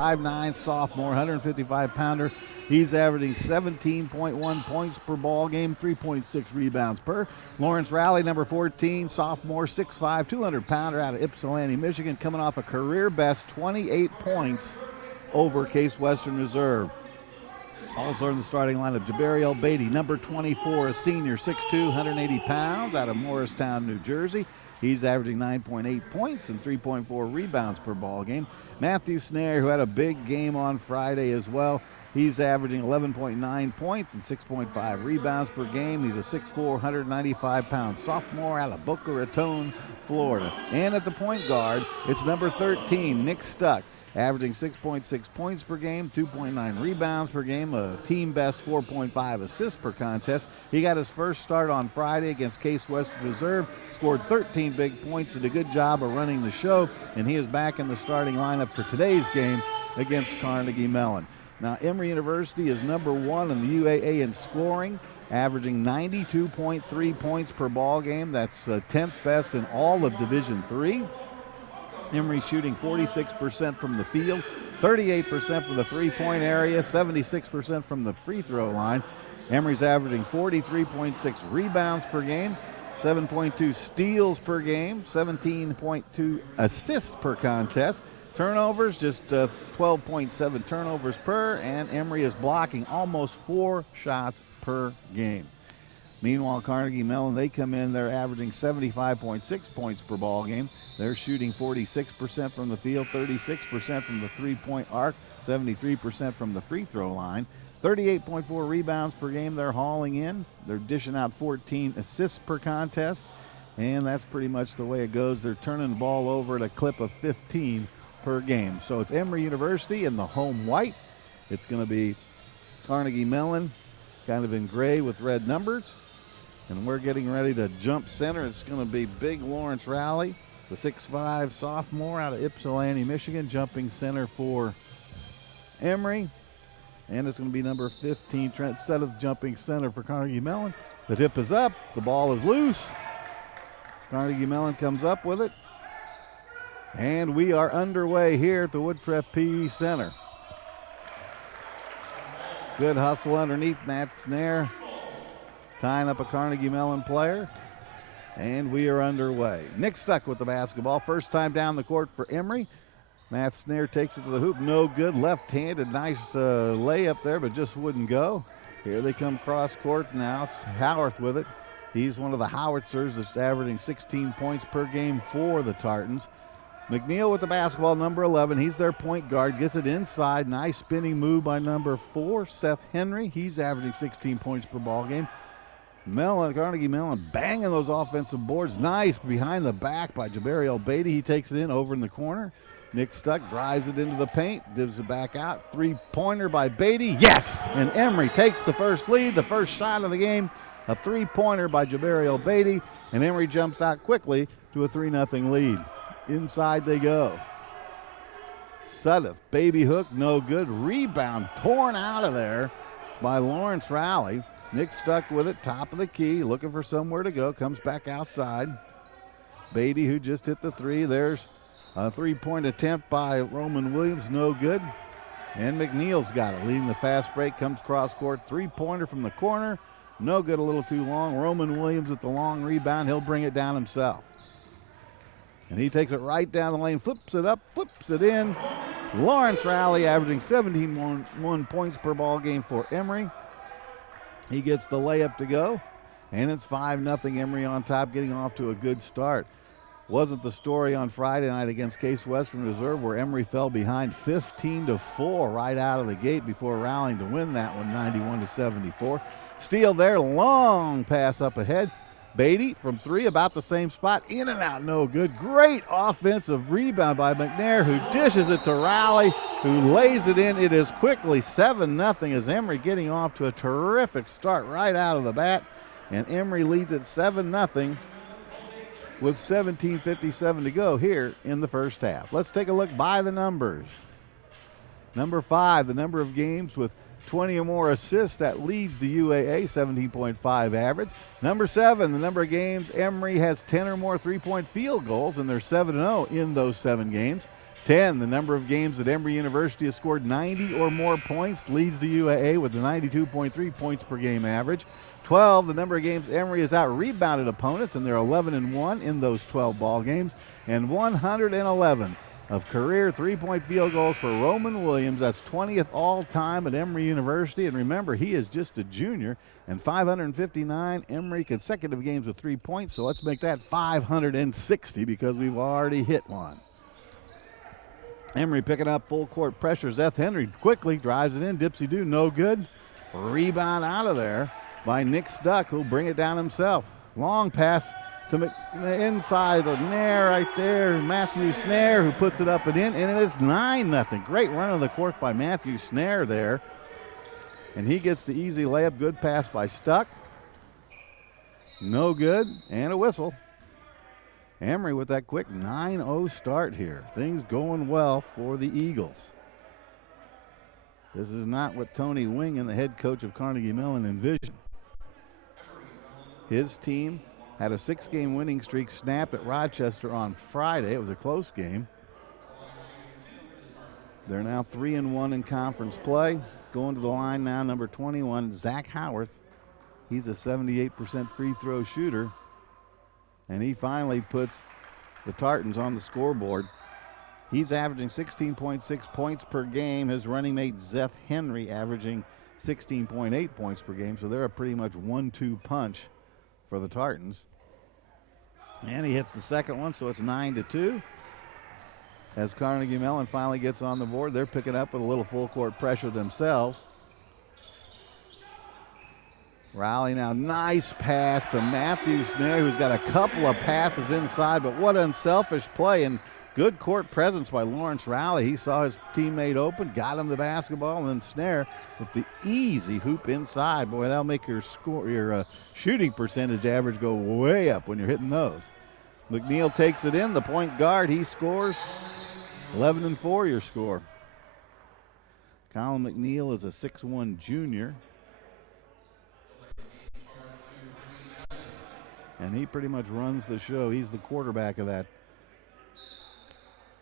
5'9" sophomore, 155-pounder. He's averaging 17.1 points per ball game, 3.6 rebounds per. Lawrence Rowley, number 14, sophomore, 6'5", 200-pounder out of Ypsilanti, Michigan, coming off a career best 28 points over Case Western Reserve. Also in the starting lineup, Jabariel Beatty, number 24, a senior, 6'2", 180 pounds, out of Morristown, New Jersey. He's averaging 9.8 points and 3.4 rebounds per ball game. Matthew Snare, who had a big game on Friday as well, he's averaging 11.9 points and 6.5 rebounds per game. He's a 6'4", 195-pound sophomore out of Boca Raton, Florida. And at the point guard, it's number 13, Nick Stuck, averaging 6.6 points per game, 2.9 rebounds per game, a team best 4.5 assists per contest. He got his first start on Friday against Case Western Reserve, scored 13 big points, did a good job of running the show, and he is back in the starting lineup for today's game against Carnegie Mellon. Now, Emory University is number 1 in the UAA in scoring, averaging 92.3 points per ball game. That's 10th best in all of Division III. Emory shooting 46% from the field, 38% from the three-point area, 76% from the free throw line. Emory's averaging 43.6 rebounds per game, 7.2 steals per game, 17.2 assists per contest. Turnovers, just 12.7 turnovers per, and Emory is blocking almost 4 shots per game. Meanwhile, Carnegie Mellon, they come in, they're averaging 75.6 points per ball game. They're shooting 46% from the field, 36% from the three-point arc, 73% from the free throw line. 38.4 rebounds per game they're hauling in. They're dishing out 14 assists per contest, and that's pretty much the way it goes. They're turning the ball over at a clip of 15 per game. So it's Emory University in the home white. It's going to be Carnegie Mellon kind of in gray with red numbers. And we're getting ready to jump center. It's going to be big Lawrence Rowley, the 6'5" sophomore out of Ypsilanti, Michigan, jumping center for Emory. And it's going to be number 15, Trent Suddeth, jumping center for Carnegie Mellon. The tip is up. The ball is loose. Carnegie Mellon comes up with it. And we are underway here at the Woodruff PE Center. Good hustle underneath. Matt Snare tying up a Carnegie Mellon player. And we are underway. Nick Stuck with the basketball. First time down the court for Emory. Matt Snare takes it to the hoop. No good. Left-handed. Nice layup there, but just wouldn't go. Here they come cross court now. Howarth with it. He's one of the howitzers that's averaging 16 points per game for the Tartans. McNeil with the basketball, number 11. He's their point guard. Gets it inside. Nice spinning move by number 4, Seth Henry. He's averaging 16 points per ball game. Carnegie Mellon banging those offensive boards. Nice behind the back by Jabariel Beatty. He takes it in over in the corner. Nick Stuck drives it into the paint, gives it back out. Three-pointer by Beatty. Yes! And Emory takes the first lead, the first shot of the game. A three-pointer by Jabariel Beatty. And Emory jumps out quickly to a 3-0 lead. Inside they go. Suddeth, baby hook, no good. Rebound torn out of there by Lawrence Rowley. Nick Stuck with it, top of the key, looking for somewhere to go. Comes back outside. Beatty, who just hit the three. There's a three-point attempt by Roman Williams, no good. And McNeil's got it, leading the fast break. Comes cross court, three-pointer from the corner. No good, a little too long. Roman Williams with the long rebound. He'll bring it down himself. And he takes it right down the lane, flips it up, flips it in. Lawrence Rowley averaging 17.1 points per ball game for Emory. He gets the layup to go, and it's 5-0 Emory on top, getting off to a good start. Wasn't the story on Friday night against Case Western Reserve where Emory fell behind 15-4 right out of the gate before rallying to win that one 91-74. Steal there, long pass up ahead. Beatty from three, about the same spot, in and out, no good. Great offensive rebound by McNair, who dishes it to Rowley, who lays it in. It is quickly 7-0 as Emory getting off to a terrific start right out of the bat. And Emory leads it 7-0 with 17:57 to go here in the first half. Let's take a look by the numbers. Number 5, the number of games with 20 or more assists, that leads the UAA, 17.5 average. Number 7, the number of games Emory has 10 or more three-point field goals, and they're 7-0 in those 7 games. 10, the number of games that Emory University has scored 90 or more points, leads the UAA with a 92.3 points per game average. 12, the number of games Emory has out-rebounded opponents, and they're 11-1 in those 12 ball games. And 111 of career three-point field goals for Roman Williams. That's 20th all-time at Emory University. And remember, he is just a junior. And 559 Emory consecutive games with 3 points. So let's make that 560 because we've already hit one. Emory picking up full court pressure. Seth Henry quickly drives it in. Dipsy-do, no good. Rebound out of there by Nick Stuck, who'll bring it down himself. Long pass to inside of Nair right there. Matthew Snare, who puts it up and in, and it is 9-0. Great run of the court by Matthew Snare there. And he gets the easy layup. Good pass by Stuck. No good, and a whistle. Emory with that quick 9-0 start here. Things going well for the Eagles. This is not what Tony Wingen, the head coach of Carnegie Mellon, envisioned. His team had a 6-game winning streak snapped at Rochester on Friday. It was a close game. They're now 3-1 in conference play. Going to the line now, number 21, Zach Howarth. He's a 78% free throw shooter. And he finally puts the Tartans on the scoreboard. He's averaging 16.6 points per game. His running mate, Zeth Henry, averaging 16.8 points per game. So they're a pretty much 1-2 punch for the Tartans. And he hits the second one, so it's 9-2. As Carnegie Mellon finally gets on the board, they're picking up with a little full court pressure themselves. Riley now, nice pass to Matthew Snare, who's got a couple of passes inside, but what unselfish play and good court presence by Lawrence Riley. He saw his teammate open, got him the basketball, and then Snare with the easy hoop inside. Boy, that'll make your shooting percentage average go way up when you're hitting those. McNeil takes it in, the point guard, he scores. 11-4 your score. Colin McNeil is a 6'1 junior. And he pretty much runs the show. He's the quarterback of that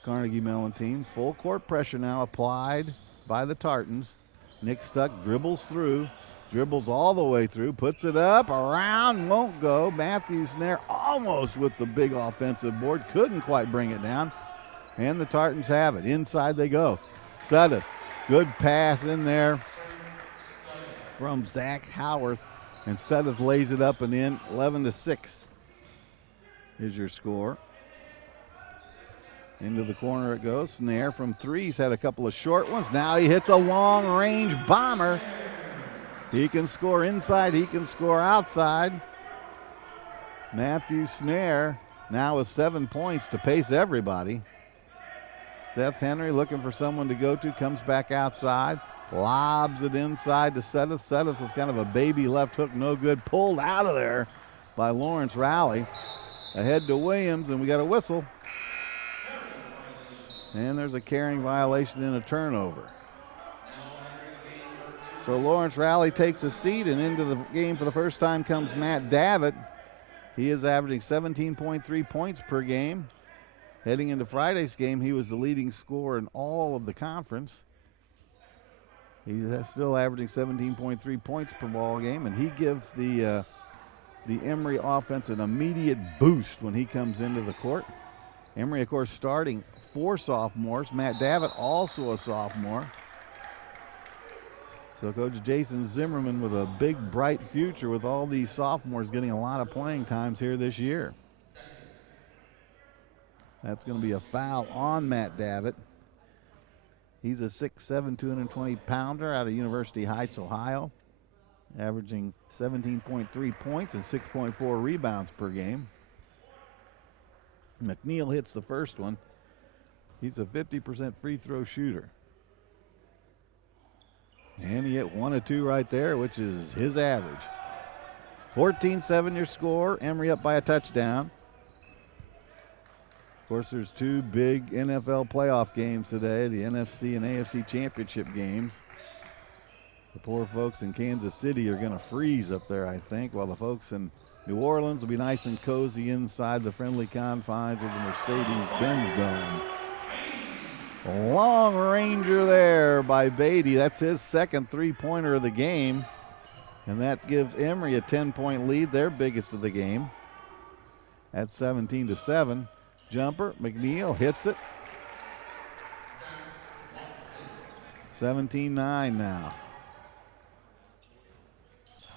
Carnegie Mellon team. Full court pressure now applied by the Tartans. Nick Stuck dribbles through, dribbles all the way through, puts it up, around, won't go. Matthew Snare almost with the big offensive board, couldn't quite bring it down. And the Tartans have it. Inside they go. Sudden, good pass in there from Zach Howarth. And Sudeth lays it up and in. 11-6 is your score. Into the corner it goes. Snare from three. He's had a couple of short ones. Now he hits a long-range bomber. He can score inside. He can score outside. Matthew Snare now with 7 points to pace everybody. Seth Henry looking for someone to go to. Comes back outside. Lobs it inside to Sudeth. Sudeth was kind of a baby left hook. No good. Pulled out of there by Lawrence Rowley. Ahead to Williams, and we got a whistle. And there's a carrying violation and a turnover. So Lawrence Rowley takes a seat, and into the game for the first time comes Matt Davitt. He is averaging 17.3 points per game. Heading into Friday's game, he was the leading scorer in all of the conference. He's still averaging 17.3 points per ball game, and he gives the Emory offense an immediate boost when he comes into the court. Emory, of course, starting 4 sophomores. Matt Davitt, also a sophomore. So Coach Jason Zimmerman with a big, bright future with all these sophomores getting a lot of playing times here this year. That's going to be a foul on Matt Davitt. He's a 6'7", 220-pounder out of University Heights, Ohio, averaging 17.3 points and 6.4 rebounds per game. McNeil hits the first one. He's a 50% free throw shooter. And he hit 1 of 2 right there, which is his average. 14-7 your score. Emory up by a touchdown. Of course, there's 2 big NFL playoff games today, the NFC and AFC championship games. The poor folks in Kansas City are going to freeze up there, I think, while the folks in New Orleans will be nice and cozy inside the friendly confines of the Mercedes-Benz Dome. Long ranger there by Beatty. That's his second three-pointer of the game. And that gives Emory a 10-point lead, their biggest of the game. At 17-7. Jumper, McNeil hits it. 17-9 now.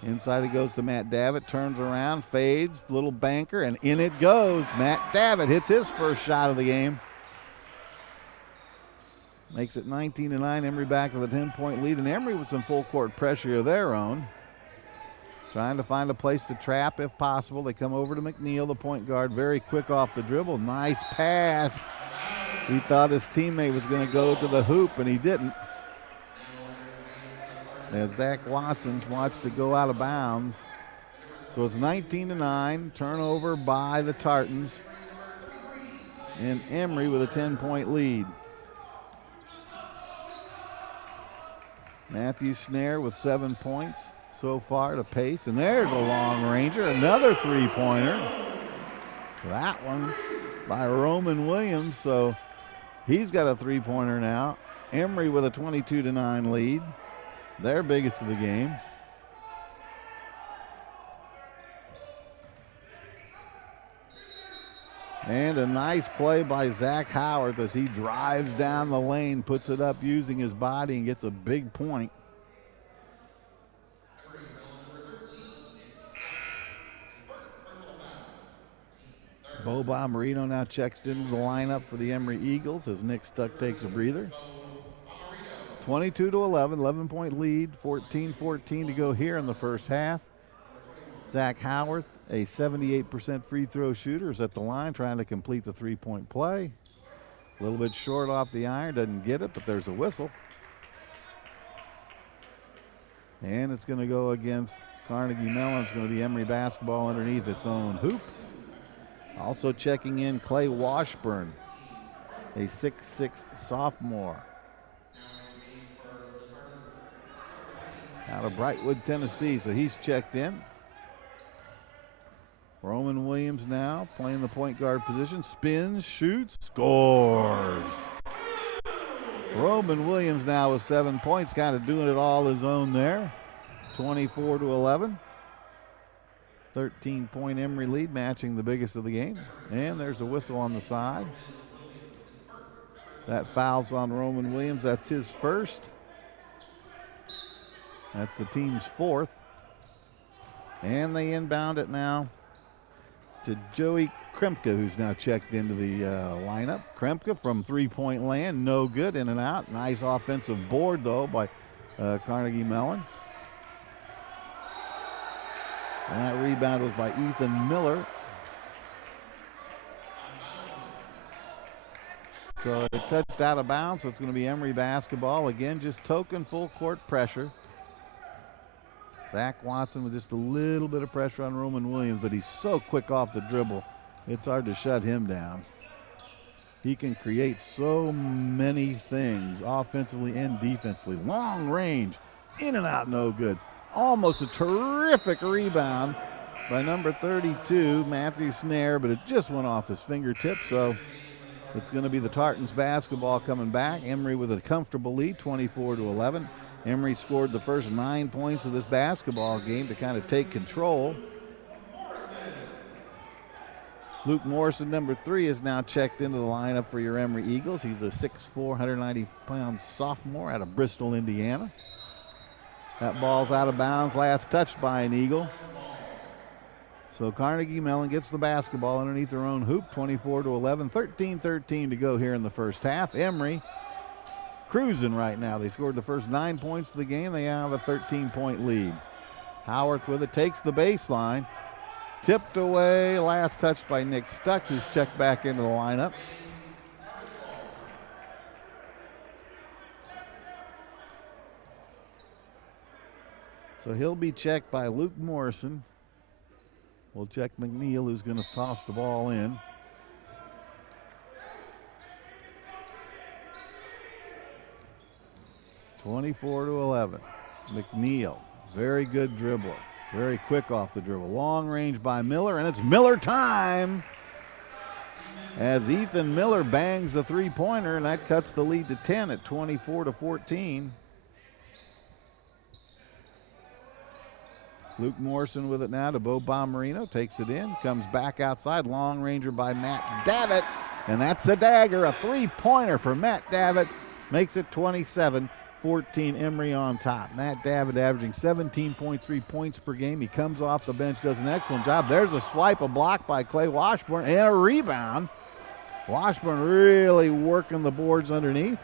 Inside it goes to Matt Davitt, turns around, fades, little banker, and in it goes. Matt Davitt hits his first shot of the game. Makes it 19-9, Emory back to the 10-point lead, and Emory with some full court pressure of their own. Trying to find a place to trap if possible. They come over to McNeil, the point guard, very quick off the dribble. Nice pass. He thought his teammate was going to go to the hoop, and he didn't. As Zach Watson's watched it go out of bounds. So it's 19-9, turnover by the Tartans. And Emory with a 10-point lead. Matthew Snare with 7 points so far to pace. And there's a long ranger, another three-pointer. That one by Roman Williams. So he's got a three-pointer now. Emory with a 22-9 lead. Their biggest of the game. And a nice play by Zach Howard as he drives down the lane, puts it up using his body and gets a big point. Bo Bommarino now checks into the lineup for the Emory Eagles as Nick Stuck takes a breather. 22-11, 11-point lead, 14-14 to go here in the first half. Zach Howard, a 78% free throw shooter, is at the line trying to complete the three-point play. A little bit short off the iron, doesn't get it, but there's a whistle. And it's going to go against Carnegie Mellon. It's going to be Emory basketball underneath its own hoop. Also checking in Clay Washburn, a 6'6" sophomore. Out of Brightwood, Tennessee, so he's checked in. Roman Williams now playing the point guard position. Spins, shoots, scores. Roman Williams now with 7 points, kind of doing it all his own there. 24-11. 13-point Emory lead, matching the biggest of the game. And there's a whistle on the side. That foul's on Roman Williams. That's his first. That's the team's fourth. And they inbound it now to Joey Kremke, who's now checked into the lineup. Kremke from three-point land, no good, in and out. Nice offensive board, though, by Carnegie Mellon. And that rebound was by Ethan Miller. So it touched out of bounds, so it's going to be Emory basketball. Again, just token full court pressure. Zach Watson with just a little bit of pressure on Roman Williams, but he's so quick off the dribble, it's hard to shut him down. He can create so many things, offensively and defensively. Long range, in and out, no good. Almost a terrific rebound by number 32, Matthew Snare, but it just went off his fingertips, so it's going to be the Tartans basketball coming back. Emory with a comfortable lead, 24-11. Emory scored the first 9 points of this basketball game to kind of take control. Luke Morrison, number 3, is now checked into the lineup for your Emory Eagles. He's a 6'4", 190-pound sophomore out of Bristol, Indiana. That ball's out of bounds, last touched by an Eagle. So Carnegie Mellon gets the basketball underneath their own hoop, 24-11, 13-13 to go here in the first half. Emory cruising right now. They scored the first 9 points of the game. They have a 13-point lead. Howarth with it, takes the baseline. Tipped away, last touch by Nick Stuck, who's checked back into the lineup. So he'll be checked by Luke Morrison. We'll check McNeil, who's going to toss the ball in. (24-11). McNeil, very good dribbler. Very quick off the dribble. Long range by Miller, and it's Miller time. as Ethan Miller bangs the three-pointer, and that cuts the lead to 10 at 24-14. Luke Morrison with it now to Bo Bomarino, takes it in, comes back outside, long ranger by Matt Davitt, and that's a dagger, a three-pointer for Matt Davitt, makes it 27-14, Emory on top. Matt Davitt averaging 17.3 points per game. He comes off the bench, does an excellent job. There's a swipe, a block by Clay Washburn, and a rebound. Washburn really working the boards underneath.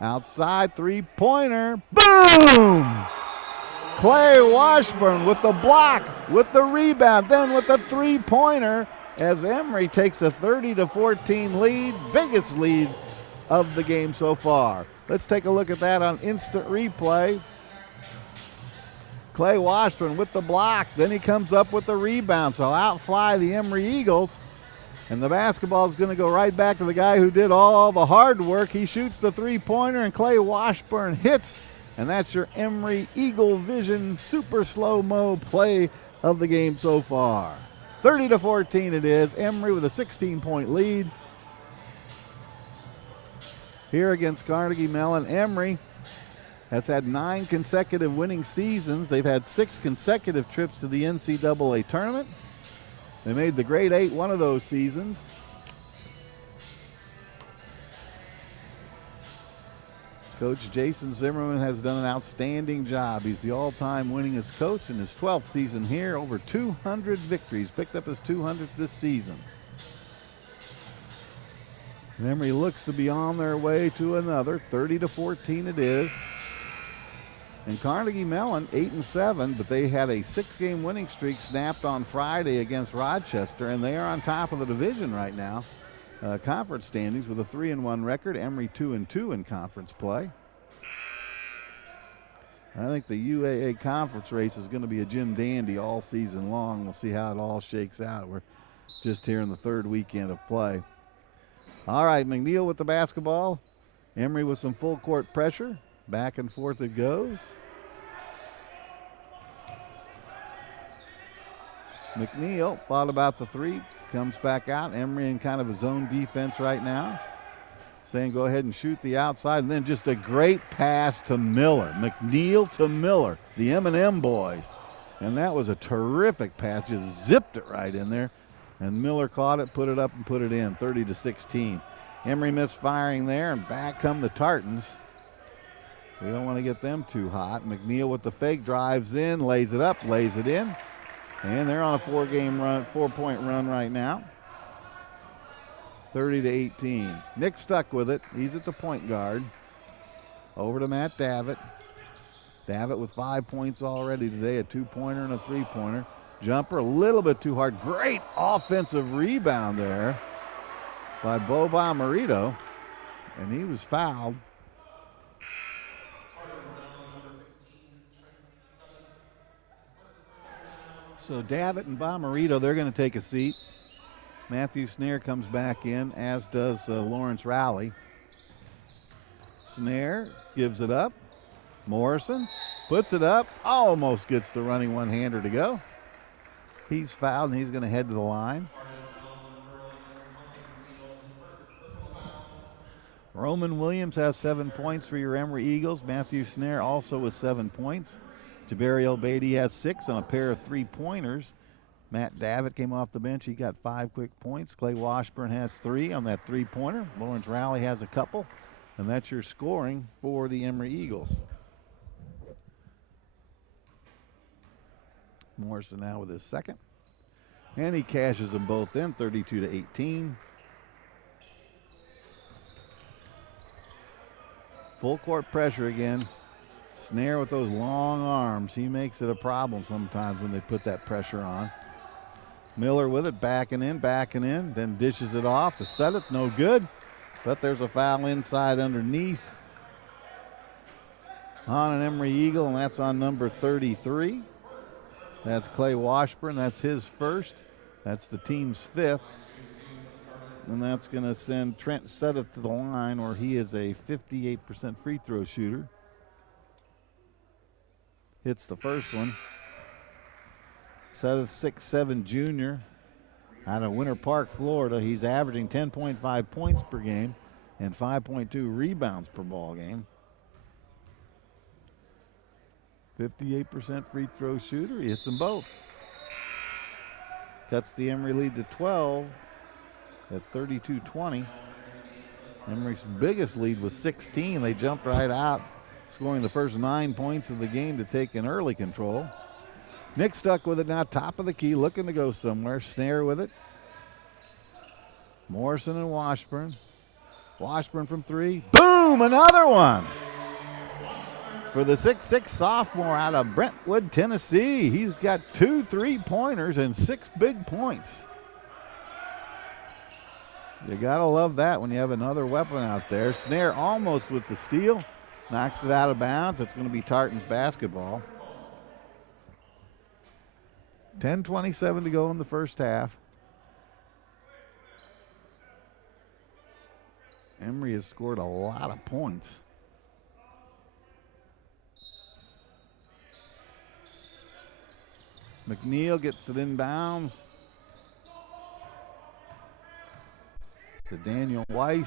Outside three-pointer, boom! Clay Washburn with the block, with the rebound, then with the three-pointer as Emory takes a 30-14 lead, biggest lead of the game so far. Let's take a look at that on instant replay. Clay Washburn with the block, then he comes up with the rebound, so outfly the Emory Eagles. And the basketball is going to go right back to the guy who did all the hard work. He shoots the three-pointer, and Clay Washburn hits. And that's your Emory Eagle Vision super slow-mo play of the game so far. 30-14 it is. Emory with a 16-point lead. Here against Carnegie Mellon, Emory has had 9 consecutive winning seasons. They've had 6 consecutive trips to the NCAA tournament. They made the Grade 8 one of those seasons. Coach Jason Zimmerman has done an outstanding job. He's the all-time winningest coach in his 12th season here. Over 200 victories, picked up his 200th this season. And Emory looks to be on their way to another. 30-14 it is. And Carnegie Mellon 8-7, but they had a 6-game winning streak snapped on Friday against Rochester, and they are on top of the division right now. Conference standings with a 3-1 record. Emory 2-2 in conference play. I think the UAA conference race is going to be a Jim Dandy all season long. We'll see how it all shakes out. We're just here in the 3rd weekend of play. All right, McNeil with the basketball. Emory with some full court pressure. Back and forth it goes. McNeil thought about the three. Comes back out. Emory in kind of a zone defense right now. Saying go ahead and shoot the outside. And then just a great pass to Miller. McNeil to Miller, the M&M boys. And that was a terrific pass. Just zipped it right in there. And Miller caught it, put it up, and put it in. 30-16. Emory misfiring there, and back come the Tartans. We don't want to get them too hot. McNeil with the fake, drives in, lays it up, lays it in. And they're on a 4-point run right now. 30-18. Nick stuck with it. He's at the point guard. Over to Matt Davitt. Davitt with 5 points already today, a 2-pointer and a 3-pointer. Jumper a little bit too hard. Great offensive rebound there by Bo Bomarito. And he was fouled. So Davitt and Bomarito, they're going to take a seat. Matthew Snare comes back in, as does Lawrence Rowley. Snare gives it up. Morrison puts it up, almost gets the running one-hander to go. He's fouled, and he's going to head to the line. Roman Williams has 7 points for your Emory Eagles. Matthew Snare also with 7 points. Jabari El-Beatty has 6 on a pair of 3-pointers. Matt Davitt came off the bench. He got 5 quick points. Clay Washburn has 3 on that 3-pointer. Lawrence Rowley has a couple. And that's your scoring for the Emory Eagles. Morrison now with his second. And he cashes them both in, 32-18. Full court pressure again. Snare with those long arms. He makes it a problem sometimes when they put that pressure on. Miller with it, backing in, then dishes it off to set it, no good. But there's a foul inside underneath on an Emory Eagle, and that's on number 33. That's Clay Washburn, that's his first. That's the team's 5th. And that's going to send Trent Sudduth to the line, where he is a 58% free throw shooter. Hits the first one. Sudduth, 6'7" junior, out of Winter Park, Florida. He's averaging 10.5 points per game and 5.2 rebounds per ball game. 58% free throw shooter. He hits them both. Cuts the Emory lead to 12 at 32-20. Emory's biggest lead was 16. They jumped right out, scoring the first 9 points of the game to take an early control. Nick Stuck with it now, top of the key, looking to go somewhere. Snare with it. Morrison and Washburn. Washburn from three. Boom, another one. For the 6'6" sophomore out of Brentwood, Tennessee. He's got 2 3-pointers and 6 big points. You gotta love that when you have another weapon out there. Snare almost with the steal. Knocks it out of bounds. It's gonna be Tartan's basketball. 10:27 to go in the first half. Emory has scored a lot of points. McNeil gets it inbounds to Daniel Weiss.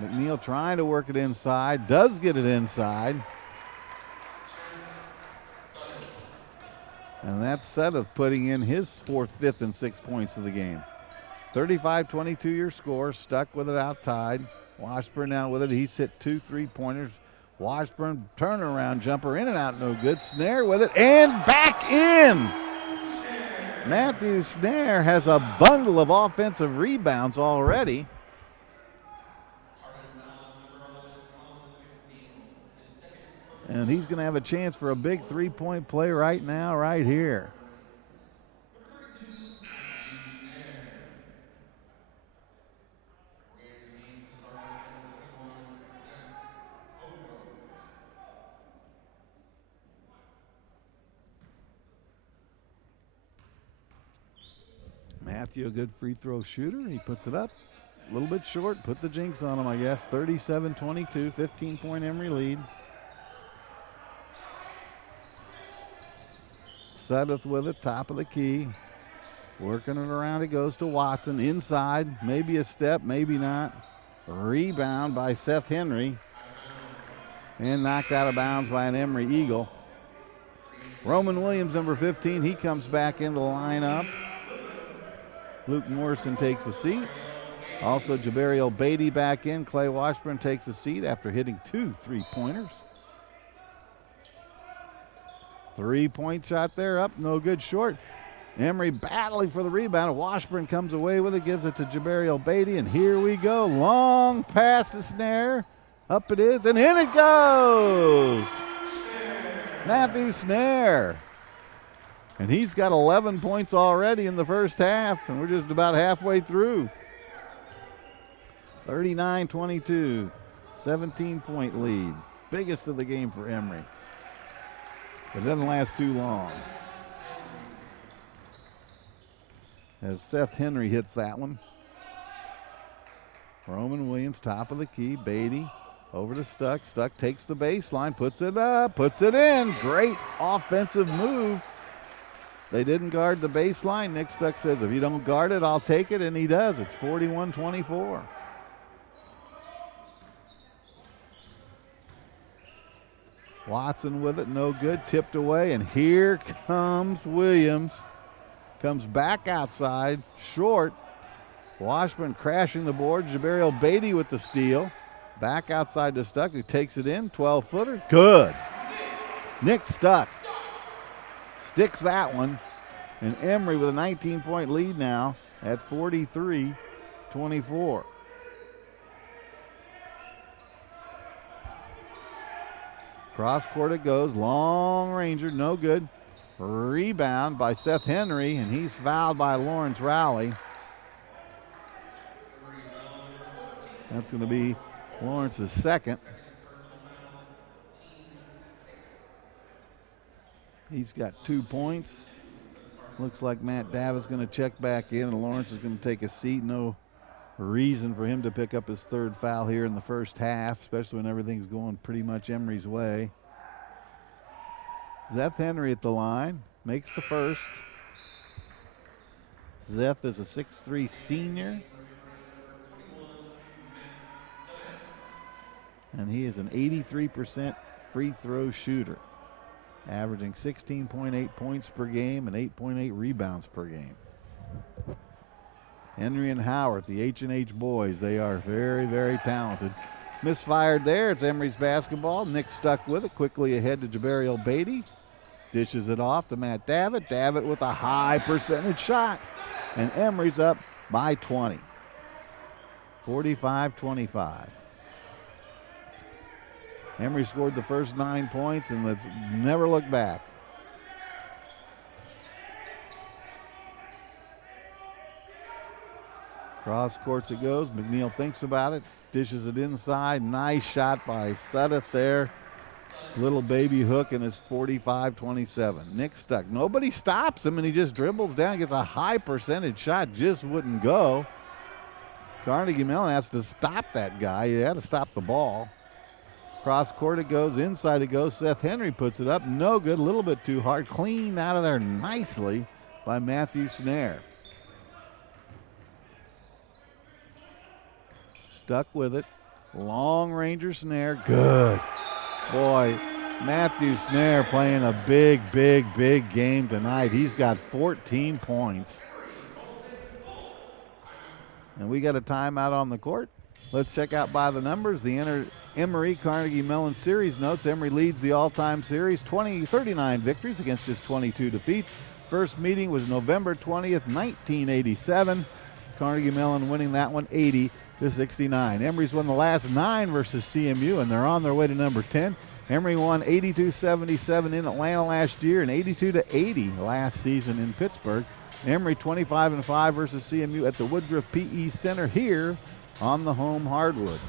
McNeil trying to work it inside, does get it inside. And that's Seth putting in his 4th, 5th, and 6th points of the game. 35-22 your score. Stuck with it outside. Washburn now with it. He's hit 2 3-pointers. Washburn turnaround jumper in and out, no good. Snare with it and back in. Matthew Snare has a bundle of offensive rebounds already. And he's going to have a chance for a big 3-point play right now, right here. Matthew, a good free throw shooter. He puts it up a little bit short. Put the jinx on him, I guess. 37-22, 15-point Emory lead. Sudduth with it, top of the key. Working it around, it goes to Watson. Inside, maybe a step, maybe not. Rebound by Seth Henry. And knocked out of bounds by an Emory Eagle. Roman Williams, number 15, he comes back into the lineup. Luke Morrison takes a seat. Also, Jabariel Beatty back in. Clay Washburn takes a seat after hitting 2 3-pointers. 3-point shot there, up, no good, short. Emory battling for the rebound. Washburn comes away with it, gives it to Jabariel Beatty, and here we go. Long pass to Snare. Up it is, and in it goes. Matthew Snare. And he's got 11 points already in the first half, and we're just about halfway through. 39-22, 17-point lead. Biggest of the game for Emory. It doesn't last too long. As Seth Henry hits that one. Roman Williams, top of the key. Beatty over to Stuck. Stuck takes the baseline, puts it up, puts it in. Great offensive move. They didn't guard the baseline. Nick Stuck says, if you don't guard it, I'll take it, and he does. It's 41-24. Watson with it, no good, tipped away, and here comes Williams. Comes back outside, short. Washburn crashing the board. Jabariel Beatty with the steal. Back outside to Stuck, who takes it in, 12-footer, good. Nick Stuck sticks that one, and Emory with a 19-point lead now at 43-24. Cross court it goes, long ranger, no good. Rebound by Seth Henry, and he's fouled by Lawrence Rowley. That's going to be Lawrence's second. He's got 2 points. Looks like Matt Davis going to check back in, and Lawrence is going to take a seat. No reason for him to pick up his 3rd foul here in the first half, especially when everything's going pretty much Emory's way. Seth Henry at the line, makes the first. Zeth is a 6'3" senior. And he is an 83% free throw shooter, averaging 16.8 points per game and 8.8 rebounds per game. Henry and Howard, the H&H boys, they are very, very talented. Misfired there. It's Emory's basketball. Nick stuck with it. Quickly ahead to Jabariel Beatty. Dishes it off to Matt Davitt. Davitt with a high percentage shot. And Emory's up by 20. 45-25. Emory scored the first 9 points, and let's never look back. Cross courts it goes. McNeil thinks about it. Dishes it inside. Nice shot by Sudeth there. Little baby hook, and it's 45-27. Nick stuck. Nobody stops him, and he just dribbles down, gets a high percentage shot, just wouldn't go. Carnegie Mellon has to stop that guy. He had to stop the ball. Cross court it goes, inside it goes. Seth Henry puts it up. No good, a little bit too hard. Cleaned out of there nicely by Matthew Snare. Stuck with it. Long ranger Snare, good. Boy, Matthew Snare playing a big, big, big game tonight. He's got 14 points. And we got a timeout on the court. Let's check out by the numbers. The Emory Carnegie Mellon series notes. Emory leads the all-time series, 39 victories against just 22 defeats. First meeting was November 20th, 1987. Carnegie Mellon winning that one 80-69. Emory's won the last 9 versus CMU, and they're on their way to number 10. Emory won 82-77 in Atlanta last year and 82-80 last season in Pittsburgh. Emory 25-5 versus CMU at the Woodruff PE Center here on the home hardwood.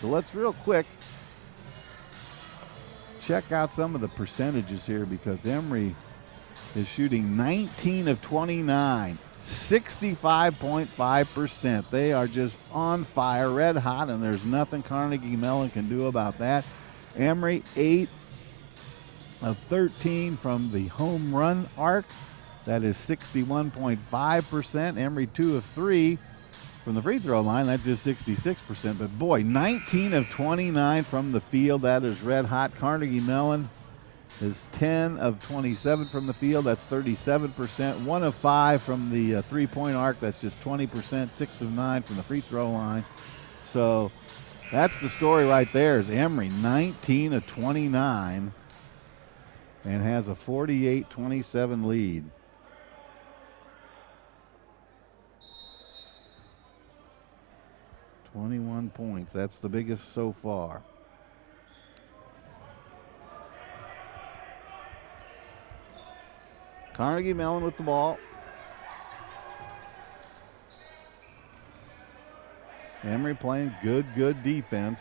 So let's real quick check out some of the percentages here, because Emory is shooting 19 of 29, 65.5%. They are just on fire, red hot, and there's nothing Carnegie Mellon can do about that. Emory 8 of 13 from the home run arc. That is 61.5%. Emory 2 of 3 from the free throw line. That's just 66%. But boy, 19 of 29 from the field. That is red hot. Carnegie Mellon is 10 of 27 from the field. That's 37%. 1 of 5 from the three-point arc. That's just 20%. 6 of 9 from the free throw line. So that's the story right there, is Emory 19 of 29 and has a 48-27 lead. $21 points. That's the biggest so far. Carnegie Mellon with the ball. Emory playing good defense.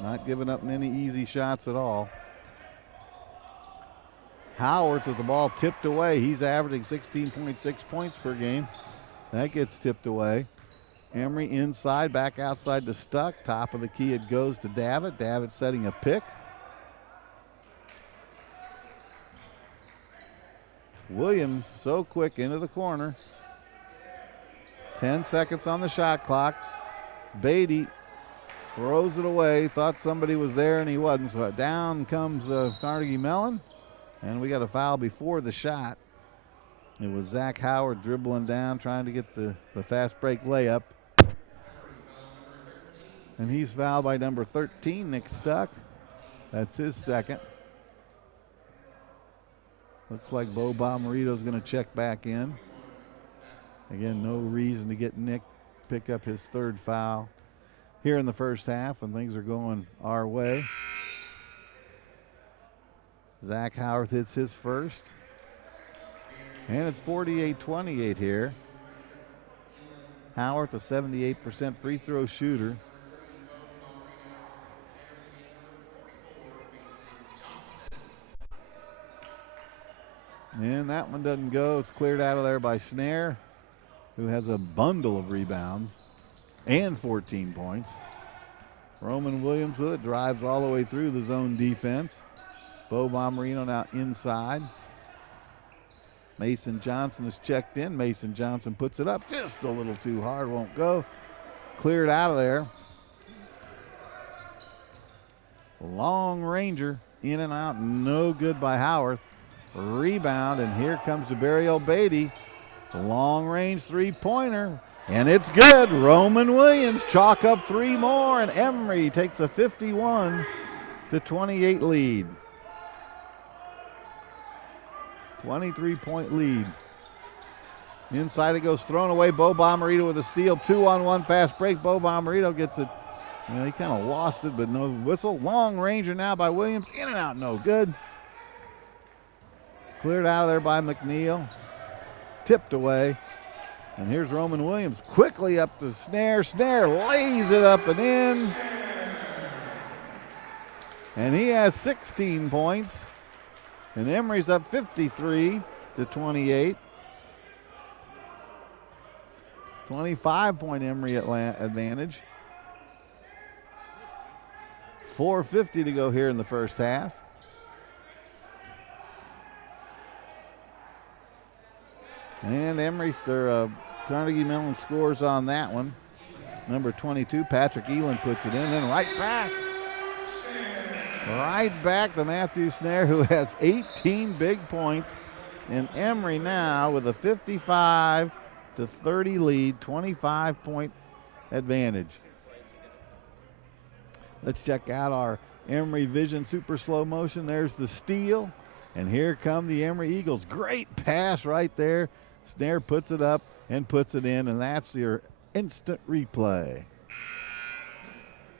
Not giving up many easy shots at all. Howard with the ball tipped away. He's averaging 16.6 points per game. That gets tipped away. Emory inside, back outside to Stuck. Top of the key, it goes to Davitt. Davitt setting a pick. Williams so quick into the corner. 10 seconds on the shot clock. Beatty throws it away. Thought somebody was there and he wasn't. So down comes Carnegie Mellon. And we got a foul before the shot. It was Zach Howard dribbling down, trying to get the fast break layup. And he's fouled by number 13, Nick Stuck. That's his second. Looks like Bo Bomarito's going to check back in. Again, no reason to get Nick pick up his third foul here in the first half when things are going our way. Zach Howard hits his first. And it's 48-28 here. Howard, a 78% free throw shooter. And that one doesn't go. It's cleared out of there by Snare, who has a bundle of rebounds and 14 points. Roman Williams with it, drives all the way through the zone defense. Bo Bomarino now inside. Mason Johnson is checked in. Mason Johnson puts it up just a little too hard, won't go. Cleared out of there. Long ranger, in and out, no good by Howarth. Rebound, and here comes DeBarrio Beatty. Long range three-pointer, and it's good. Roman Williams chalk up 3 more, and Emory takes a 51-28 lead. 23-point lead. Inside it goes, thrown away. Bo Bomarito with a steal. 2-on-1 fast break. Bo Bomarito gets it. He kind of lost it, but no whistle. Long ranger now by Williams. In and out, no good. Cleared out of there by McNeil. Tipped away. And here's Roman Williams quickly up to Snare. Snare lays it up and in. And he has 16 points. And Emory's up 53-28. 25-point Emory advantage. 4:50 to go here in the first half. And Carnegie Mellon scores on that one. Number 22, Patrick Eland puts it in. Then right back to Matthew Snare, who has 18 big points. And Emory now with a 55-30 lead, 25-point advantage. Let's check out our Emory Vision super slow motion. There's the steal. And here come the Emory Eagles. Great pass right there. Snare puts it up and puts it in, and that's your instant replay.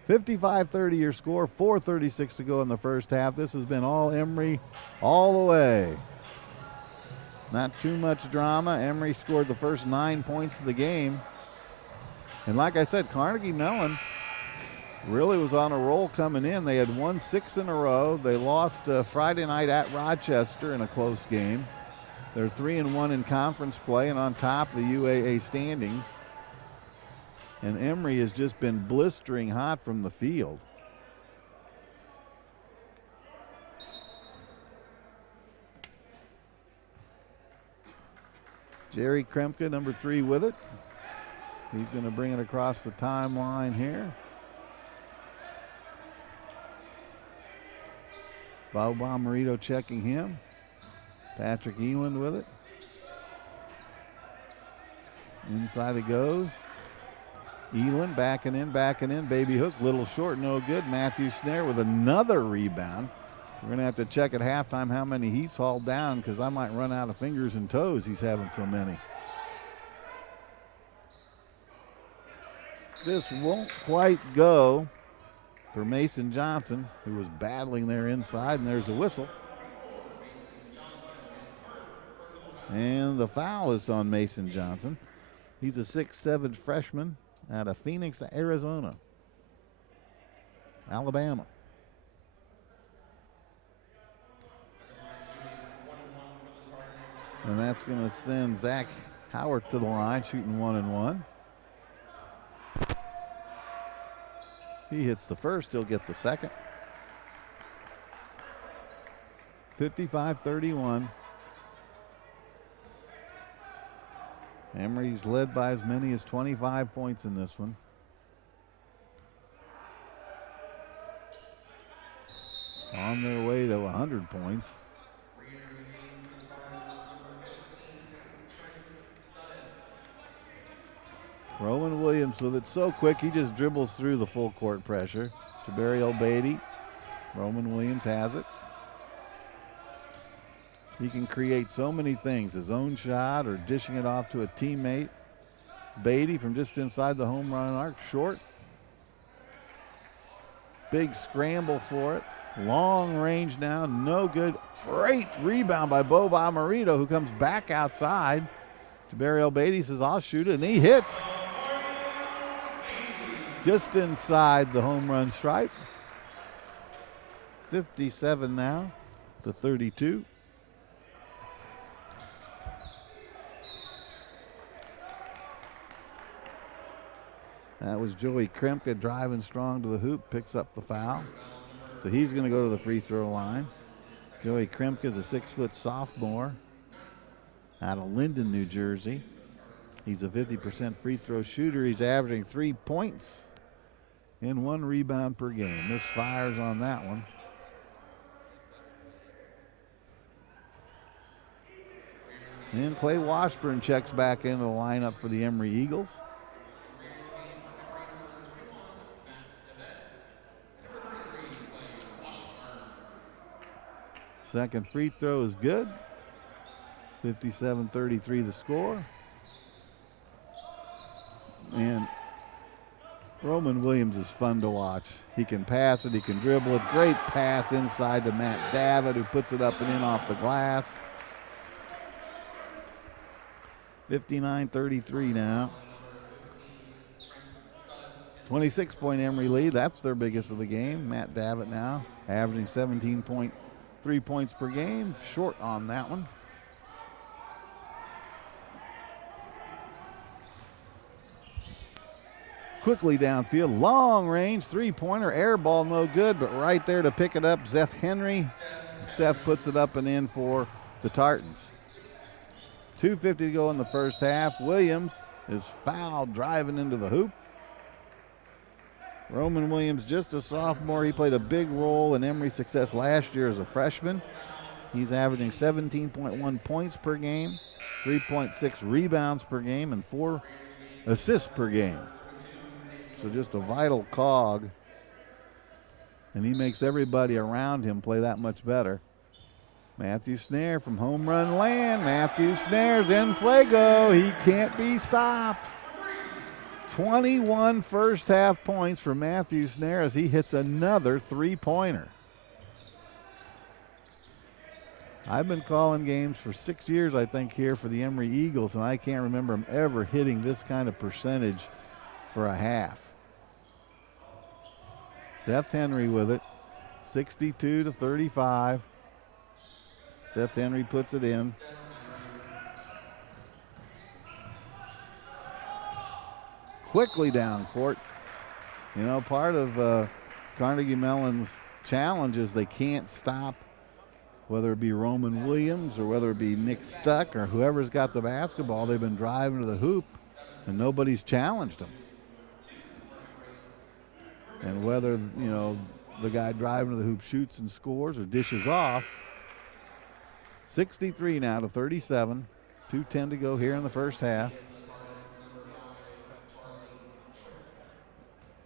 55-30 your score, 4:36 to go in the first half. This has been all Emory all the way. Not too much drama. Emory scored the first 9 points of the game. And like I said, Carnegie Mellon really was on a roll coming in. They had won 6 in a row. They lost Friday night at Rochester in a close game. They're 3-1 in conference play and on top of the UAA standings. And Emory has just been blistering hot from the field. Jerry Kremke, number 3, with it. He's going to bring it across the timeline here. Bob Bomarito checking him. Patrick Eland with it. Inside it goes. Eland backing in. Baby hook, little short, no good. Matthew Snare with another rebound. We're going to have to check at halftime how many he's hauled down, because I might run out of fingers and toes. He's having so many. This won't quite go for Mason Johnson, who was battling there inside, and there's a whistle. And the foul is on Mason Johnson. He's a 6'7" freshman out of Phoenix, Arizona. Alabama. And that's going to send Zach Howard to the line, shooting 1-1. He hits the first, he'll get the second. 55-31. Emory's led by as many as 25 points in this one. On their way to 100 points. Rowan Williams with it so quick, he just dribbles through the full court pressure. DeBarrio Beatty. Roman Williams has it. He can create so many things, his own shot or dishing it off to a teammate. Beatty from just inside the home run arc, short. Big scramble for it. Long range now, no good. Great rebound by Bo Bomarito, who comes back outside. DeBarrio Beatty says, I'll shoot it, and he hits. Just inside the home run stripe. 57 now to 32. That was Joey Kremke driving strong to the hoop, picks up the foul. So he's going to go to the free throw line. Joey Kremke is a 6-foot sophomore. out of Linden, New Jersey. He's a 50% free throw shooter. He's averaging 3 points and 1 rebound per game. Misfires on that one. And Clay Washburn checks back into the lineup for the Emory Eagles. Second free throw is good. 57-33 the score. And Roman Williams is fun to watch. He can pass it, he can dribble it. Great pass inside to Matt Davitt, who puts it up and in off the glass. 59-33 now. 26-point Emory lead. That's their biggest of the game. Matt Davitt now averaging 17.3 points per game. Short on that one. Quickly downfield, long range, three-pointer, air ball, no good, but right there to pick it up, Seth Henry. Seth puts it up and in for the Tartans. 2:50 to go in the first half. Williams is fouled driving into the hoop. Roman Williams, just a sophomore. He played a big role in Emory's success last year as a freshman. He's averaging 17.1 points per game, 3.6 rebounds per game, and 4 assists per game. So just a vital cog. And he makes everybody around him play that much better. Matthew Snare from home run land. Matthew Snare's in fuego. He can't be stopped. 21 first half points for Matthew Snare as he hits another three-pointer. I've been calling games for 6 years, I think, here for the Emory Eagles, and I can't remember him ever hitting this kind of percentage for a half. Seth Henry with it, 62-35. Seth Henry puts it in. Quickly down court. You know, part of Carnegie Mellon's challenge is they can't stop, whether it be Roman Williams or whether it be Nick Stuck or whoever's got the basketball. They've been driving to the hoop and nobody's challenged them. And whether, you know, the guy driving to the hoop shoots and scores or dishes off. 63 now to 37. 2:10 to go here in the first half.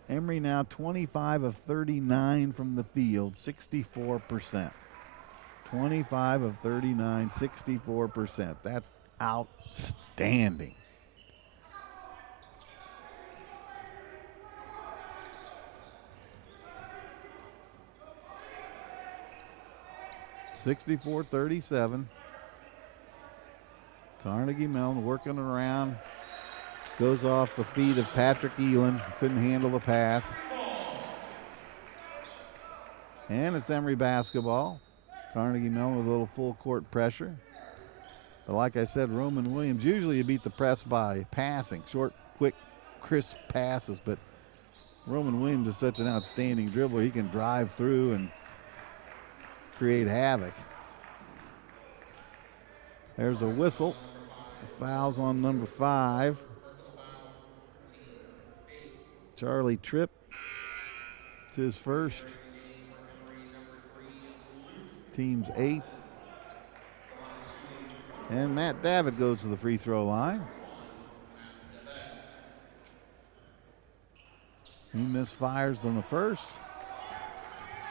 Emory now 25 of 39 from the field, 64%. 25 of 39, 64%. That's outstanding. (64-37). Carnegie Mellon working around. Goes off the feet of Patrick Elin. Couldn't handle the pass. And it's Emory basketball. Carnegie Mellon with a little full court pressure. But like I said, Roman Williams, usually you beat the press by passing. Short, quick, crisp passes. But Roman Williams is such an outstanding dribbler. He can drive through and create havoc. There's a whistle. Fouls on number 5. Charlie Tripp. It's his first. Team's 8th. And Matt Davitt goes to the free throw line. He misfires on the first.